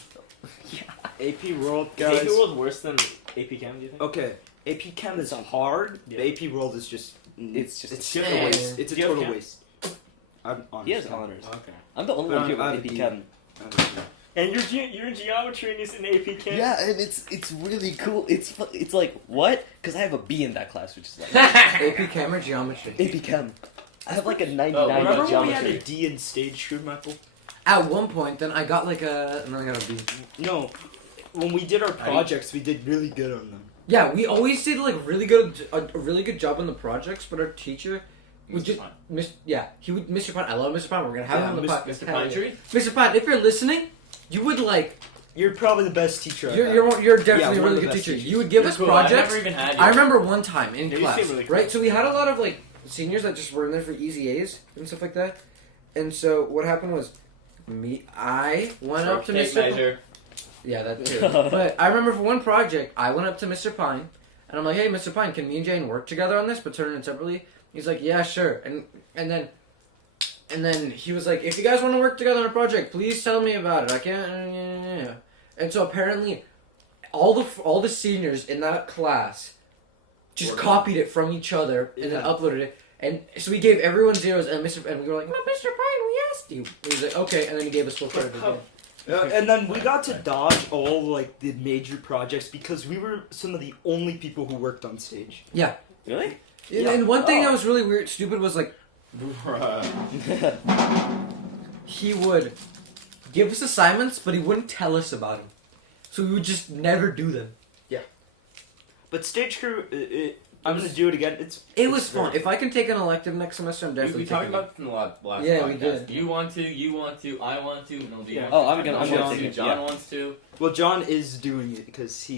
AP World, Is guys. AP World worse than AP Chem? Do you think? Okay, AP Chem is hard. Yeah. But AP World is just. It's just It's a a shit. waste. It's a Do you have total Chem? waste. I'm honest. He has honors. Okay. I'm the only But one here I with have a AP D. Chem. And you're in geometry and he's in AP Chem. Yeah, and it's really cool. It's like what? Because I have a B in that class, which is like AP Chem or Geometry? AP Chem. I have like a 99 Oh, in Remember when we geometry. had a D in stage shoe, Michael? At one point, then I got like a... And then I got a B. No. When we did our projects, we did really good on them. Yeah, we always did like a really good job on the projects, but our teacher would just Mr. Pine. I love Mr. Pine. We're gonna have him on the podcast. Mr. Hell yeah. Pine Tree? Mr. Pine, if you're listening, you would like You're probably the best teacher. I've had. You're definitely Yeah, a one really of the good best teacher. teachers. You would give You're us cool. I've projects. never even had you. I remember one time in Yeah, you class, seem really cool. right? So we had a lot of like seniors that just were in there for easy A's and stuff like that. And so what happened was, I went up to Tape Mr. measure. Yeah, that too. But I remember for one project, I went up to Mr. Pine, and I'm like, "Hey, Mr. Pine, can me and Jane work together on this, but turn it in separately?" He's like, "Yeah, sure." And then he was like, "If you guys want to work together on a project, please tell me about it. I can't." And so apparently, all the seniors in that class just copied it from each other and then uploaded it. And so we gave everyone zeros, and we were like, "No, Mr. Pine, we asked you." And he was like, "Okay," and then he gave us full credit again. And then we got to dodge all like the major projects because we were some of the only people who worked on stage. Really? And one thing that was really weird, stupid, was like Bruh. he would give us assignments, but he wouldn't tell us about them. So we would just never do them. But stage crew, I'm gonna do it again. It was fun. If I can take an elective next semester, I'm definitely We talked taking it. about this in the last Yeah, podcast. we did. You want to, I want to, and it'll be Yeah. Oh, I'm gonna John, take it, John yeah. wants to. Well, John is doing it because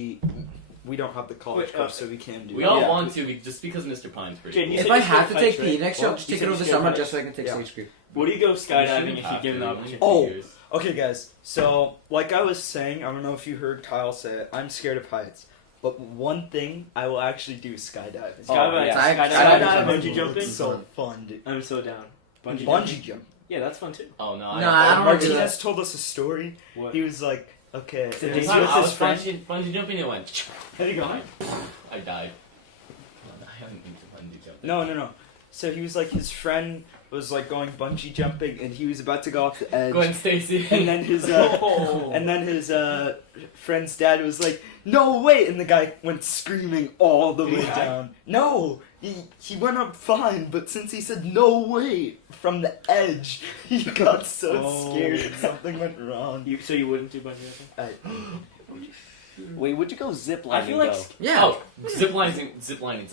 we don't have the college Wait, club, so we can do We it. all Yeah. want to, just because Mr. Pine's pretty Jane, you cool. If said I you have to scared take of PE heights, next year, I'll right? just You take said it you over the scared of summer heights. just so I can take Yeah. stage crew. What do you go You skydiving shouldn't if you have give to, an only opportunity? a few Oh. years. Okay, guys. So, like I was saying, I don't know if you heard Kyle say it. I'm scared of heights, but one thing I will actually do is skydiving. Skydiving, yeah. skydiving, Skydiving. bungee jumping. It's so fun, dude. I'm so down. Bungee jump. Yeah, that's fun too. Oh, no. I don't wanna do Martinez told us a story. What? He was like, okay. So The Did time you I with was his friend? bungee jumping, it went. Have you gone? I died. Come on, I haven't been to bungee jumping. No. So he was like, his friend was like going bungee jumping, and he was about to go off the edge. Gwen Stacy. And then his friend's dad was like, "No, wait!" And the guy went screaming all the way Yeah. down. No, he went up fine, but since he said "no, wait" from the edge, he got so Oh. scared that something went wrong. So you wouldn't do bungee jumping? Wait, would you go zip I lining feel like though? Yeah. Oh, ziplining's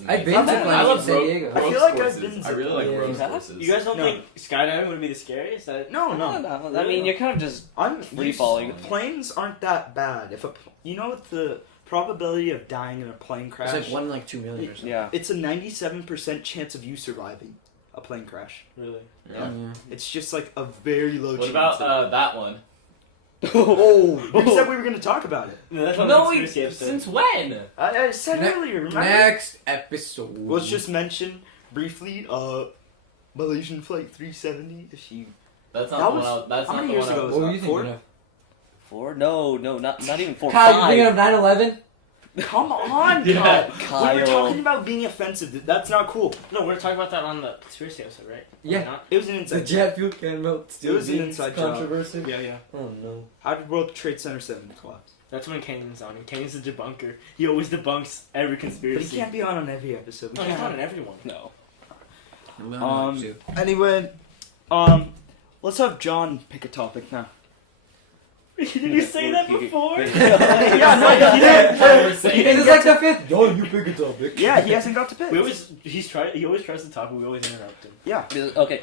amazing. I've been I've ziplining I in love San rope, Diego. I ropes feel like I've courses. been I really like ziplining. ropes Yeah. courses. You guys don't No. think skydiving would be the scariest? No. I mean, you're kind of just I'm free falling. Planes aren't that bad. You know what the probability of dying in a plane crash? It's like 1 in like 2 million or something. Yeah. It's a 97% chance of you surviving a plane crash. Really? Yeah. It's just like a very low What chance. about that one? Oh, you said we were going to talk about it. No, that's not No, a conspiracy episode. since when? I said Ne- earlier, remember? Next episode. Let's just mention briefly Malaysian Flight 370. If you That's That not the was- one. That's how not many the years one. ago I- was What were that? you Four? thinking of? 4? No, not even 4. Kyle, you 5. thinking of 9/11? come on, Yeah. Kyle. We were Kyle. talking about being offensive. That's not cool. No, we're talking about that on the conspiracy episode, right? Yeah. Or not? It was an The inside job. jet fuel can melt steel. It was an beams, inside job. controversy. Yeah. Oh no. How did World Trade Center 7 collapse? That's when Canyon's on, and Canyon's a debunker. He always debunks every But conspiracy. he can't be on every episode. We No, he's can't not have- in everyone. No. Anyway, let's have John pick a topic now. Did you say that before? Yeah, no, he did. Conversation. It's like the fifth. Yo, you pick a topic. Yeah, he hasn't got to pick. He always tries to talk, but we always interrupt him. Yeah. Okay.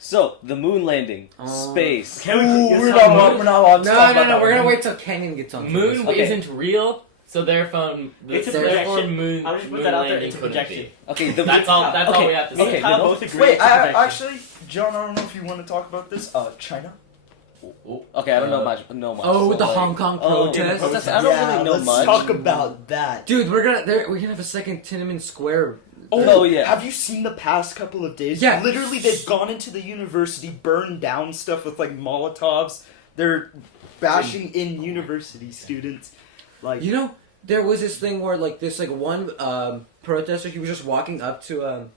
So, the moon landing. Space. Can we? Ooh, yes, we're how not- moon- we're No, we're gonna wait till Kenyon gets on. Moon Okay. isn't real, so therefore, It's a therefore projection. moon. I'll just put moon that out there. landing It's a couldn't projection. be. Okay, That's all. That's all okay, we have to Me say. and Kyle the- both agree. Wait, it's a projection. actually, John, I don't know if you want to talk about this. China. Okay, I don't know much. No much. Oh, so, the like- Hong Kong Oh, protests. protests. I don't really know let's much. talk about that. Dude, we're gonna have a second Tiananmen Square. Oh, yeah. Have you seen the past couple of days? Yeah. Literally, they've gone into the university, burned down stuff with like Molotovs. They're bashing in university students. Like, You know, there was this thing where like this like one protester, he was just walking up to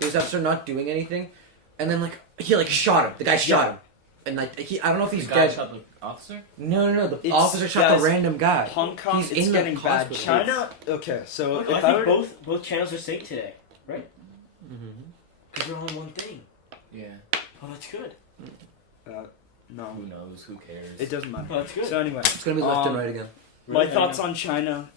this officer not doing anything, and then like he like shot him. The guy shot him, and like I don't know if he's The guy dead. shot the officer. No. The It's- officer shot guys, the random guy. Hong Kong, He's it's in the getting bad. hospital. China, okay, so Look, if I I think were both channels are synced today, Mm-hmm. because they're on one thing. Yeah. Oh, that's good. no, Who knows? Who cares? it doesn't matter. Oh, that's good. So anyway, It's gonna be left and right again. my Really? thoughts on China.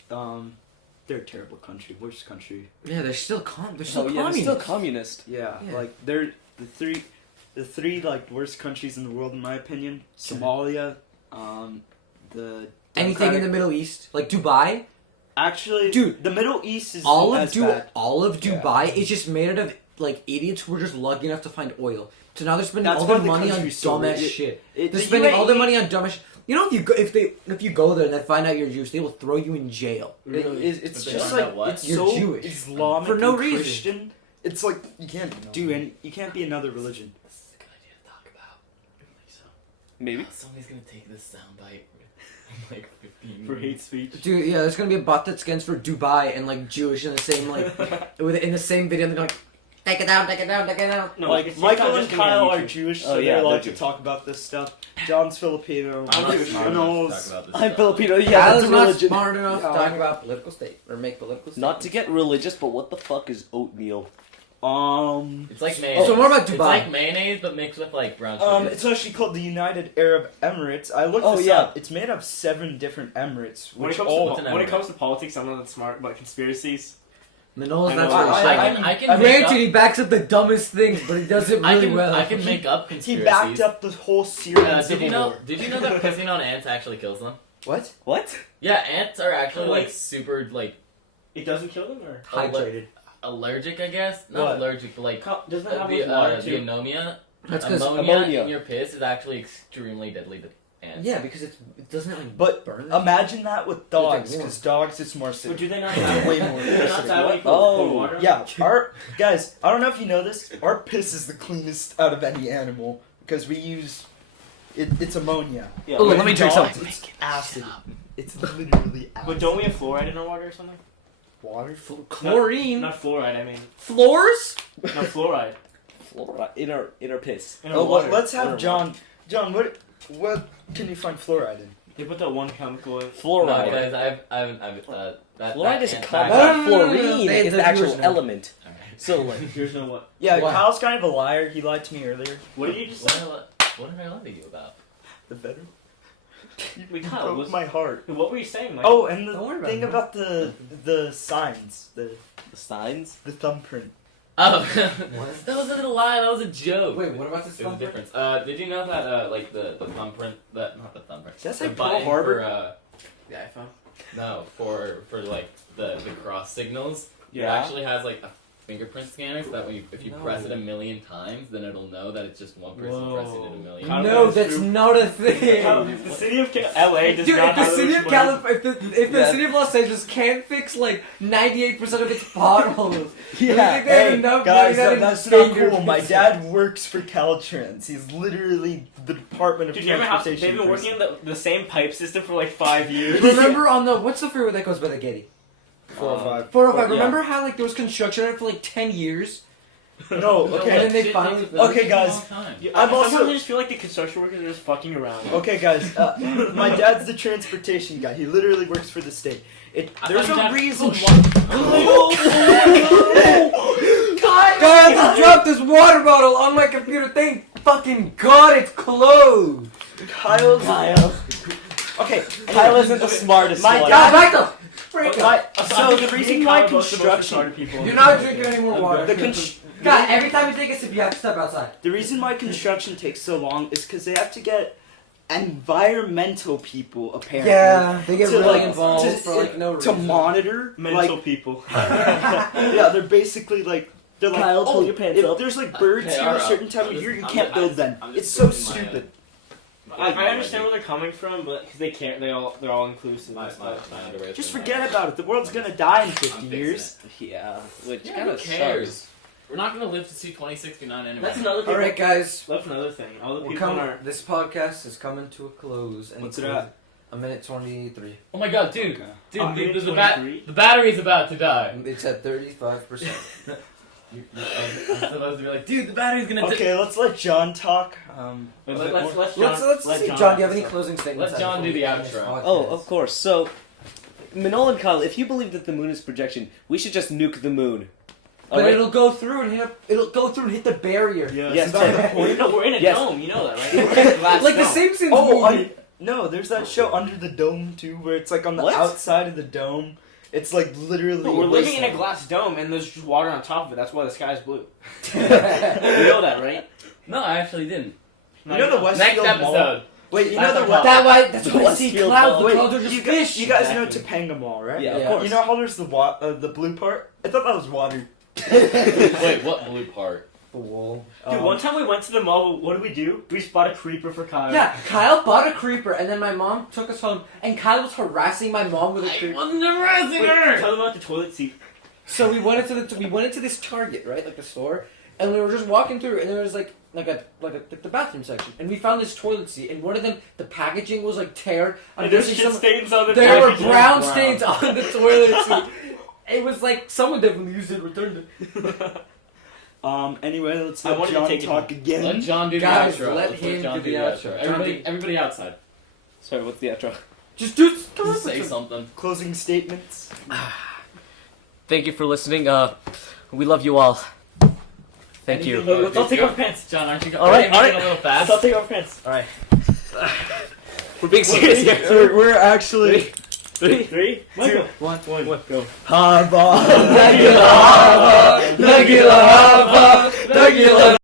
They're a terrible country, worst country. Yeah, they're still They're still Oh, yeah, they're communist. still communist. Yeah, Yeah. like they're the three like worst countries in the world in my opinion. Somalia, the Anything in the Middle East, like Dubai, Actually, Dude, the Middle East is all of as bad. Dubai Yeah. is just made out of like idiots who were just lucky enough to find oil. So now they're spending That's all their why the money on country's so dumbass rich. shit. The They're spending all their UAE money on dumbass shit. You know, if you go there and they find out you're Jewish, they will throw you in jail. It's But they just find like out what? it's You're so Jewish. Islamic For no and reason. Christian. It's like you can't do any. You can't be another religion. This is a good idea to talk about. So, Maybe. somebody's gonna take this soundbite in like 15 For hate minutes. speech. Dude, yeah, there's gonna be a bot that scans for Dubai and like Jewish in the same in the same video. And they're like, take it down, take it down, take it down. No, Like it's Michael not and just gonna be on Kyle are YouTube. Jewish, Oh, so yeah, they like they're to talk about this stuff. John's Filipino. I'm not Jewish. smart enough to talk about this I'm stuff. Filipino. Yeah, Kyle's that's a not religion. smart enough to Yeah. talk about political state or make political statements. Not to get religious, but what the fuck is oatmeal? It's like mayonnaise. So more about It's Dubai. like mayonnaise, but mixed with like brown sugar. It's actually called the United Arab Emirates. I looked Oh, this yeah. up. It's made of 7 different emirates, When which it comes all. what's an to when it emirate? comes to politics, I'm not that smart, but conspiracies. Manola's I not know. really I- sure. I can make Granted, he backs up the dumbest things, but he does it really well. I can make up He conspiracies. backed up the whole Syrian Did civil you know? war. Did you know that pissing on ants actually kills them? What? What? Yeah, ants are actually Like- like super like It doesn't kill them, or Hydrated. allergic, I guess. Not What? allergic, but like doesn't it have the with water the too? anemia. That's because ammonia. in your piss is actually extremely deadly to ants. yeah, because it doesn't like But burn. Imagine that with dogs, warm. because dogs it's more But acidic. do they not It's have way more do they not acidic. have What? any put Oh, water on? Yeah, our guys, I don't know if you know this, our piss is the cleanest out of any animal because we use it's ammonia. Yeah. Oh, but- let me drink Dogs, some. It's acid. It's literally acid. But don't we have fluoride in our water or something? water? Chlorine. Not fluoride. I mean, Floors? not fluoride. Fluoride in our piss. In our Oh, water. let's Water. have John. John, what can you find fluoride in? They put that one chemical in. No, Fluoride. guys, I've that Fluoride is a ant compound. fact- No, Fluorine They- is the the actual viewers know. element. Alright. So like, Here's no what. Yeah, What? Kyle's kind of a liar. He lied to me earlier. What did you just say? What did I lie to you about? The veteran. We You Kyle, broke what's- my heart. What were you saying, Mike? Oh, and the Don't worry about thing it. about the signs, the signs. the thumbprint. Oh, that wasn't a lie. That was a joke. Wait, what about this There's a thumbprint? difference. Did you know that like the thumbprint that not the thumbprint. That's the like Pearl button Harbor. for The iPhone. no for like the cross signals. It Yeah. actually has like a fingerprint scanner, so that when if you press it No. a million times, then it'll know that it's just one person Whoa. pressing it a million. How No, that's that's true. not a Kyle, thing. if the city of LA does Dude, not if the have city those of ones- if the Yeah. city of Los Angeles can't fix like 98% of its potholes, Yeah. you think they have Hey, enough guys, money to that's not finger cool. My fix it? dad works for Caltrans. He's literally the Department of Dude, you ever have, they've Transportation. been working on the same pipe system for like 5 years. Remember on the what's the freeway that goes by the Getty? 405. 405. Yeah. Remember how like there was construction on it for like 10 years? No, And okay. then they Shit finally takes a finished. Okay, guys. long time. Yeah, I'm also- sometimes I just feel like the construction workers are just fucking around. Okay, guys. My dad's the transportation guy. He literally works for the state. There's thought a you had- reason Oh, why. Guys, I dropped this water bottle on my computer. Thank fucking God it's closed. Kyle's. Kyle. Okay. Kyle isn't the smartest My one. God, back the freak up. So the reason why construction. You're not drinking any more water. The God, every time you take a sip, you have to step outside. The reason why construction takes so long is because they have to get environmental people apparently. they get To, really like, involved to- for like no To reason. monitor, Mental like, people. yeah, they're basically like, they're like, Kyle, pull oh, your pants if up. there's like birds Okay, here a alright, certain time of I'm year, just- you I'm can't just- build them. I'm just It's so putting my, stupid. I understand where they're coming from, but because they care, they're all inclusive. My and stuff. underwear. Just forget about it. The world's gonna die in 50 fixing years. Yeah, which Yeah, kind who of cares? sucks. We're not gonna live to see 2069 anyway. That's another thing. All right, guys. That's another thing. All the We're people coming. are. This podcast is coming to a close. And What's it at? A minute 23. Oh my god, dude! Dude, Okay. the battery's about to die. It's at 35%. I'm supposed to be like, dude, the battery's gonna die. Okay, let's let John talk. Let's let's John, let see, John John. Do you have any start. closing statements? Let John do the before we end this outro. podcast? Oh, of course. So, Manol and Kyle, if you believe that the moon is projection, we should just nuke the moon. But Alright? it'll go through and hit. It'll go through and hit the barrier. Yeah, Yes, that's but- the point. No, we're in a Yes. dome. You know that, right? Glass Like the dome. Simpsons Oh, movie. no, there's that show Under the Dome too, where it's like on the What? outside of the dome. It's like literally. No, we're living in a wasteland. glass dome, and there's just water on top of it. That's why the sky's blue. You know that, right? No, I actually didn't. You know the Next Westfield Mall. episode. Wait, you That's know the not That's why I see Westfield clouds. Mall. The Wait, clouds are just you fish. guys, you guys know Exactly. Topanga Mall, right? Yeah, Yeah. of course. You know how there's the blue part? I thought that was water. Wait, what blue part? The wall. Dude, one time we went to the mall. What did we do? We spot a creeper for Kyle. Yeah, Kyle bought a creeper, and then my mom took us home, and Kyle was harassing my mom with a creeper. wasn't harassing Wait, tell them about the toilet seat. So we went into this Target, right, like the store, and we were just walking through, and there was like the bathroom section, and we found this toilet seat, and one of them, the packaging was like teared. I'm And there's guessing shit some. stains on the There were packaging. brown Brown. stains on the toilet seat. It was like someone definitely used it, and returned it. Anyway, let's I let wanted to John take it talk home. again. Let John do Guys, the outro. let Let's him John do the outro. Everybody outside. Sorry, what's the outro? Just do Just say something. Closing statements. Thank you for listening. We love you all. Thank you. Anything- Let's all take off pants. John, aren't you All right, aren't you all right. moving a little Let's fast? all take off pants. All right. We're being serious here. We're actually. Three, Michael. two, one, go. Hava. Nagila hava, nagila hava, nagila.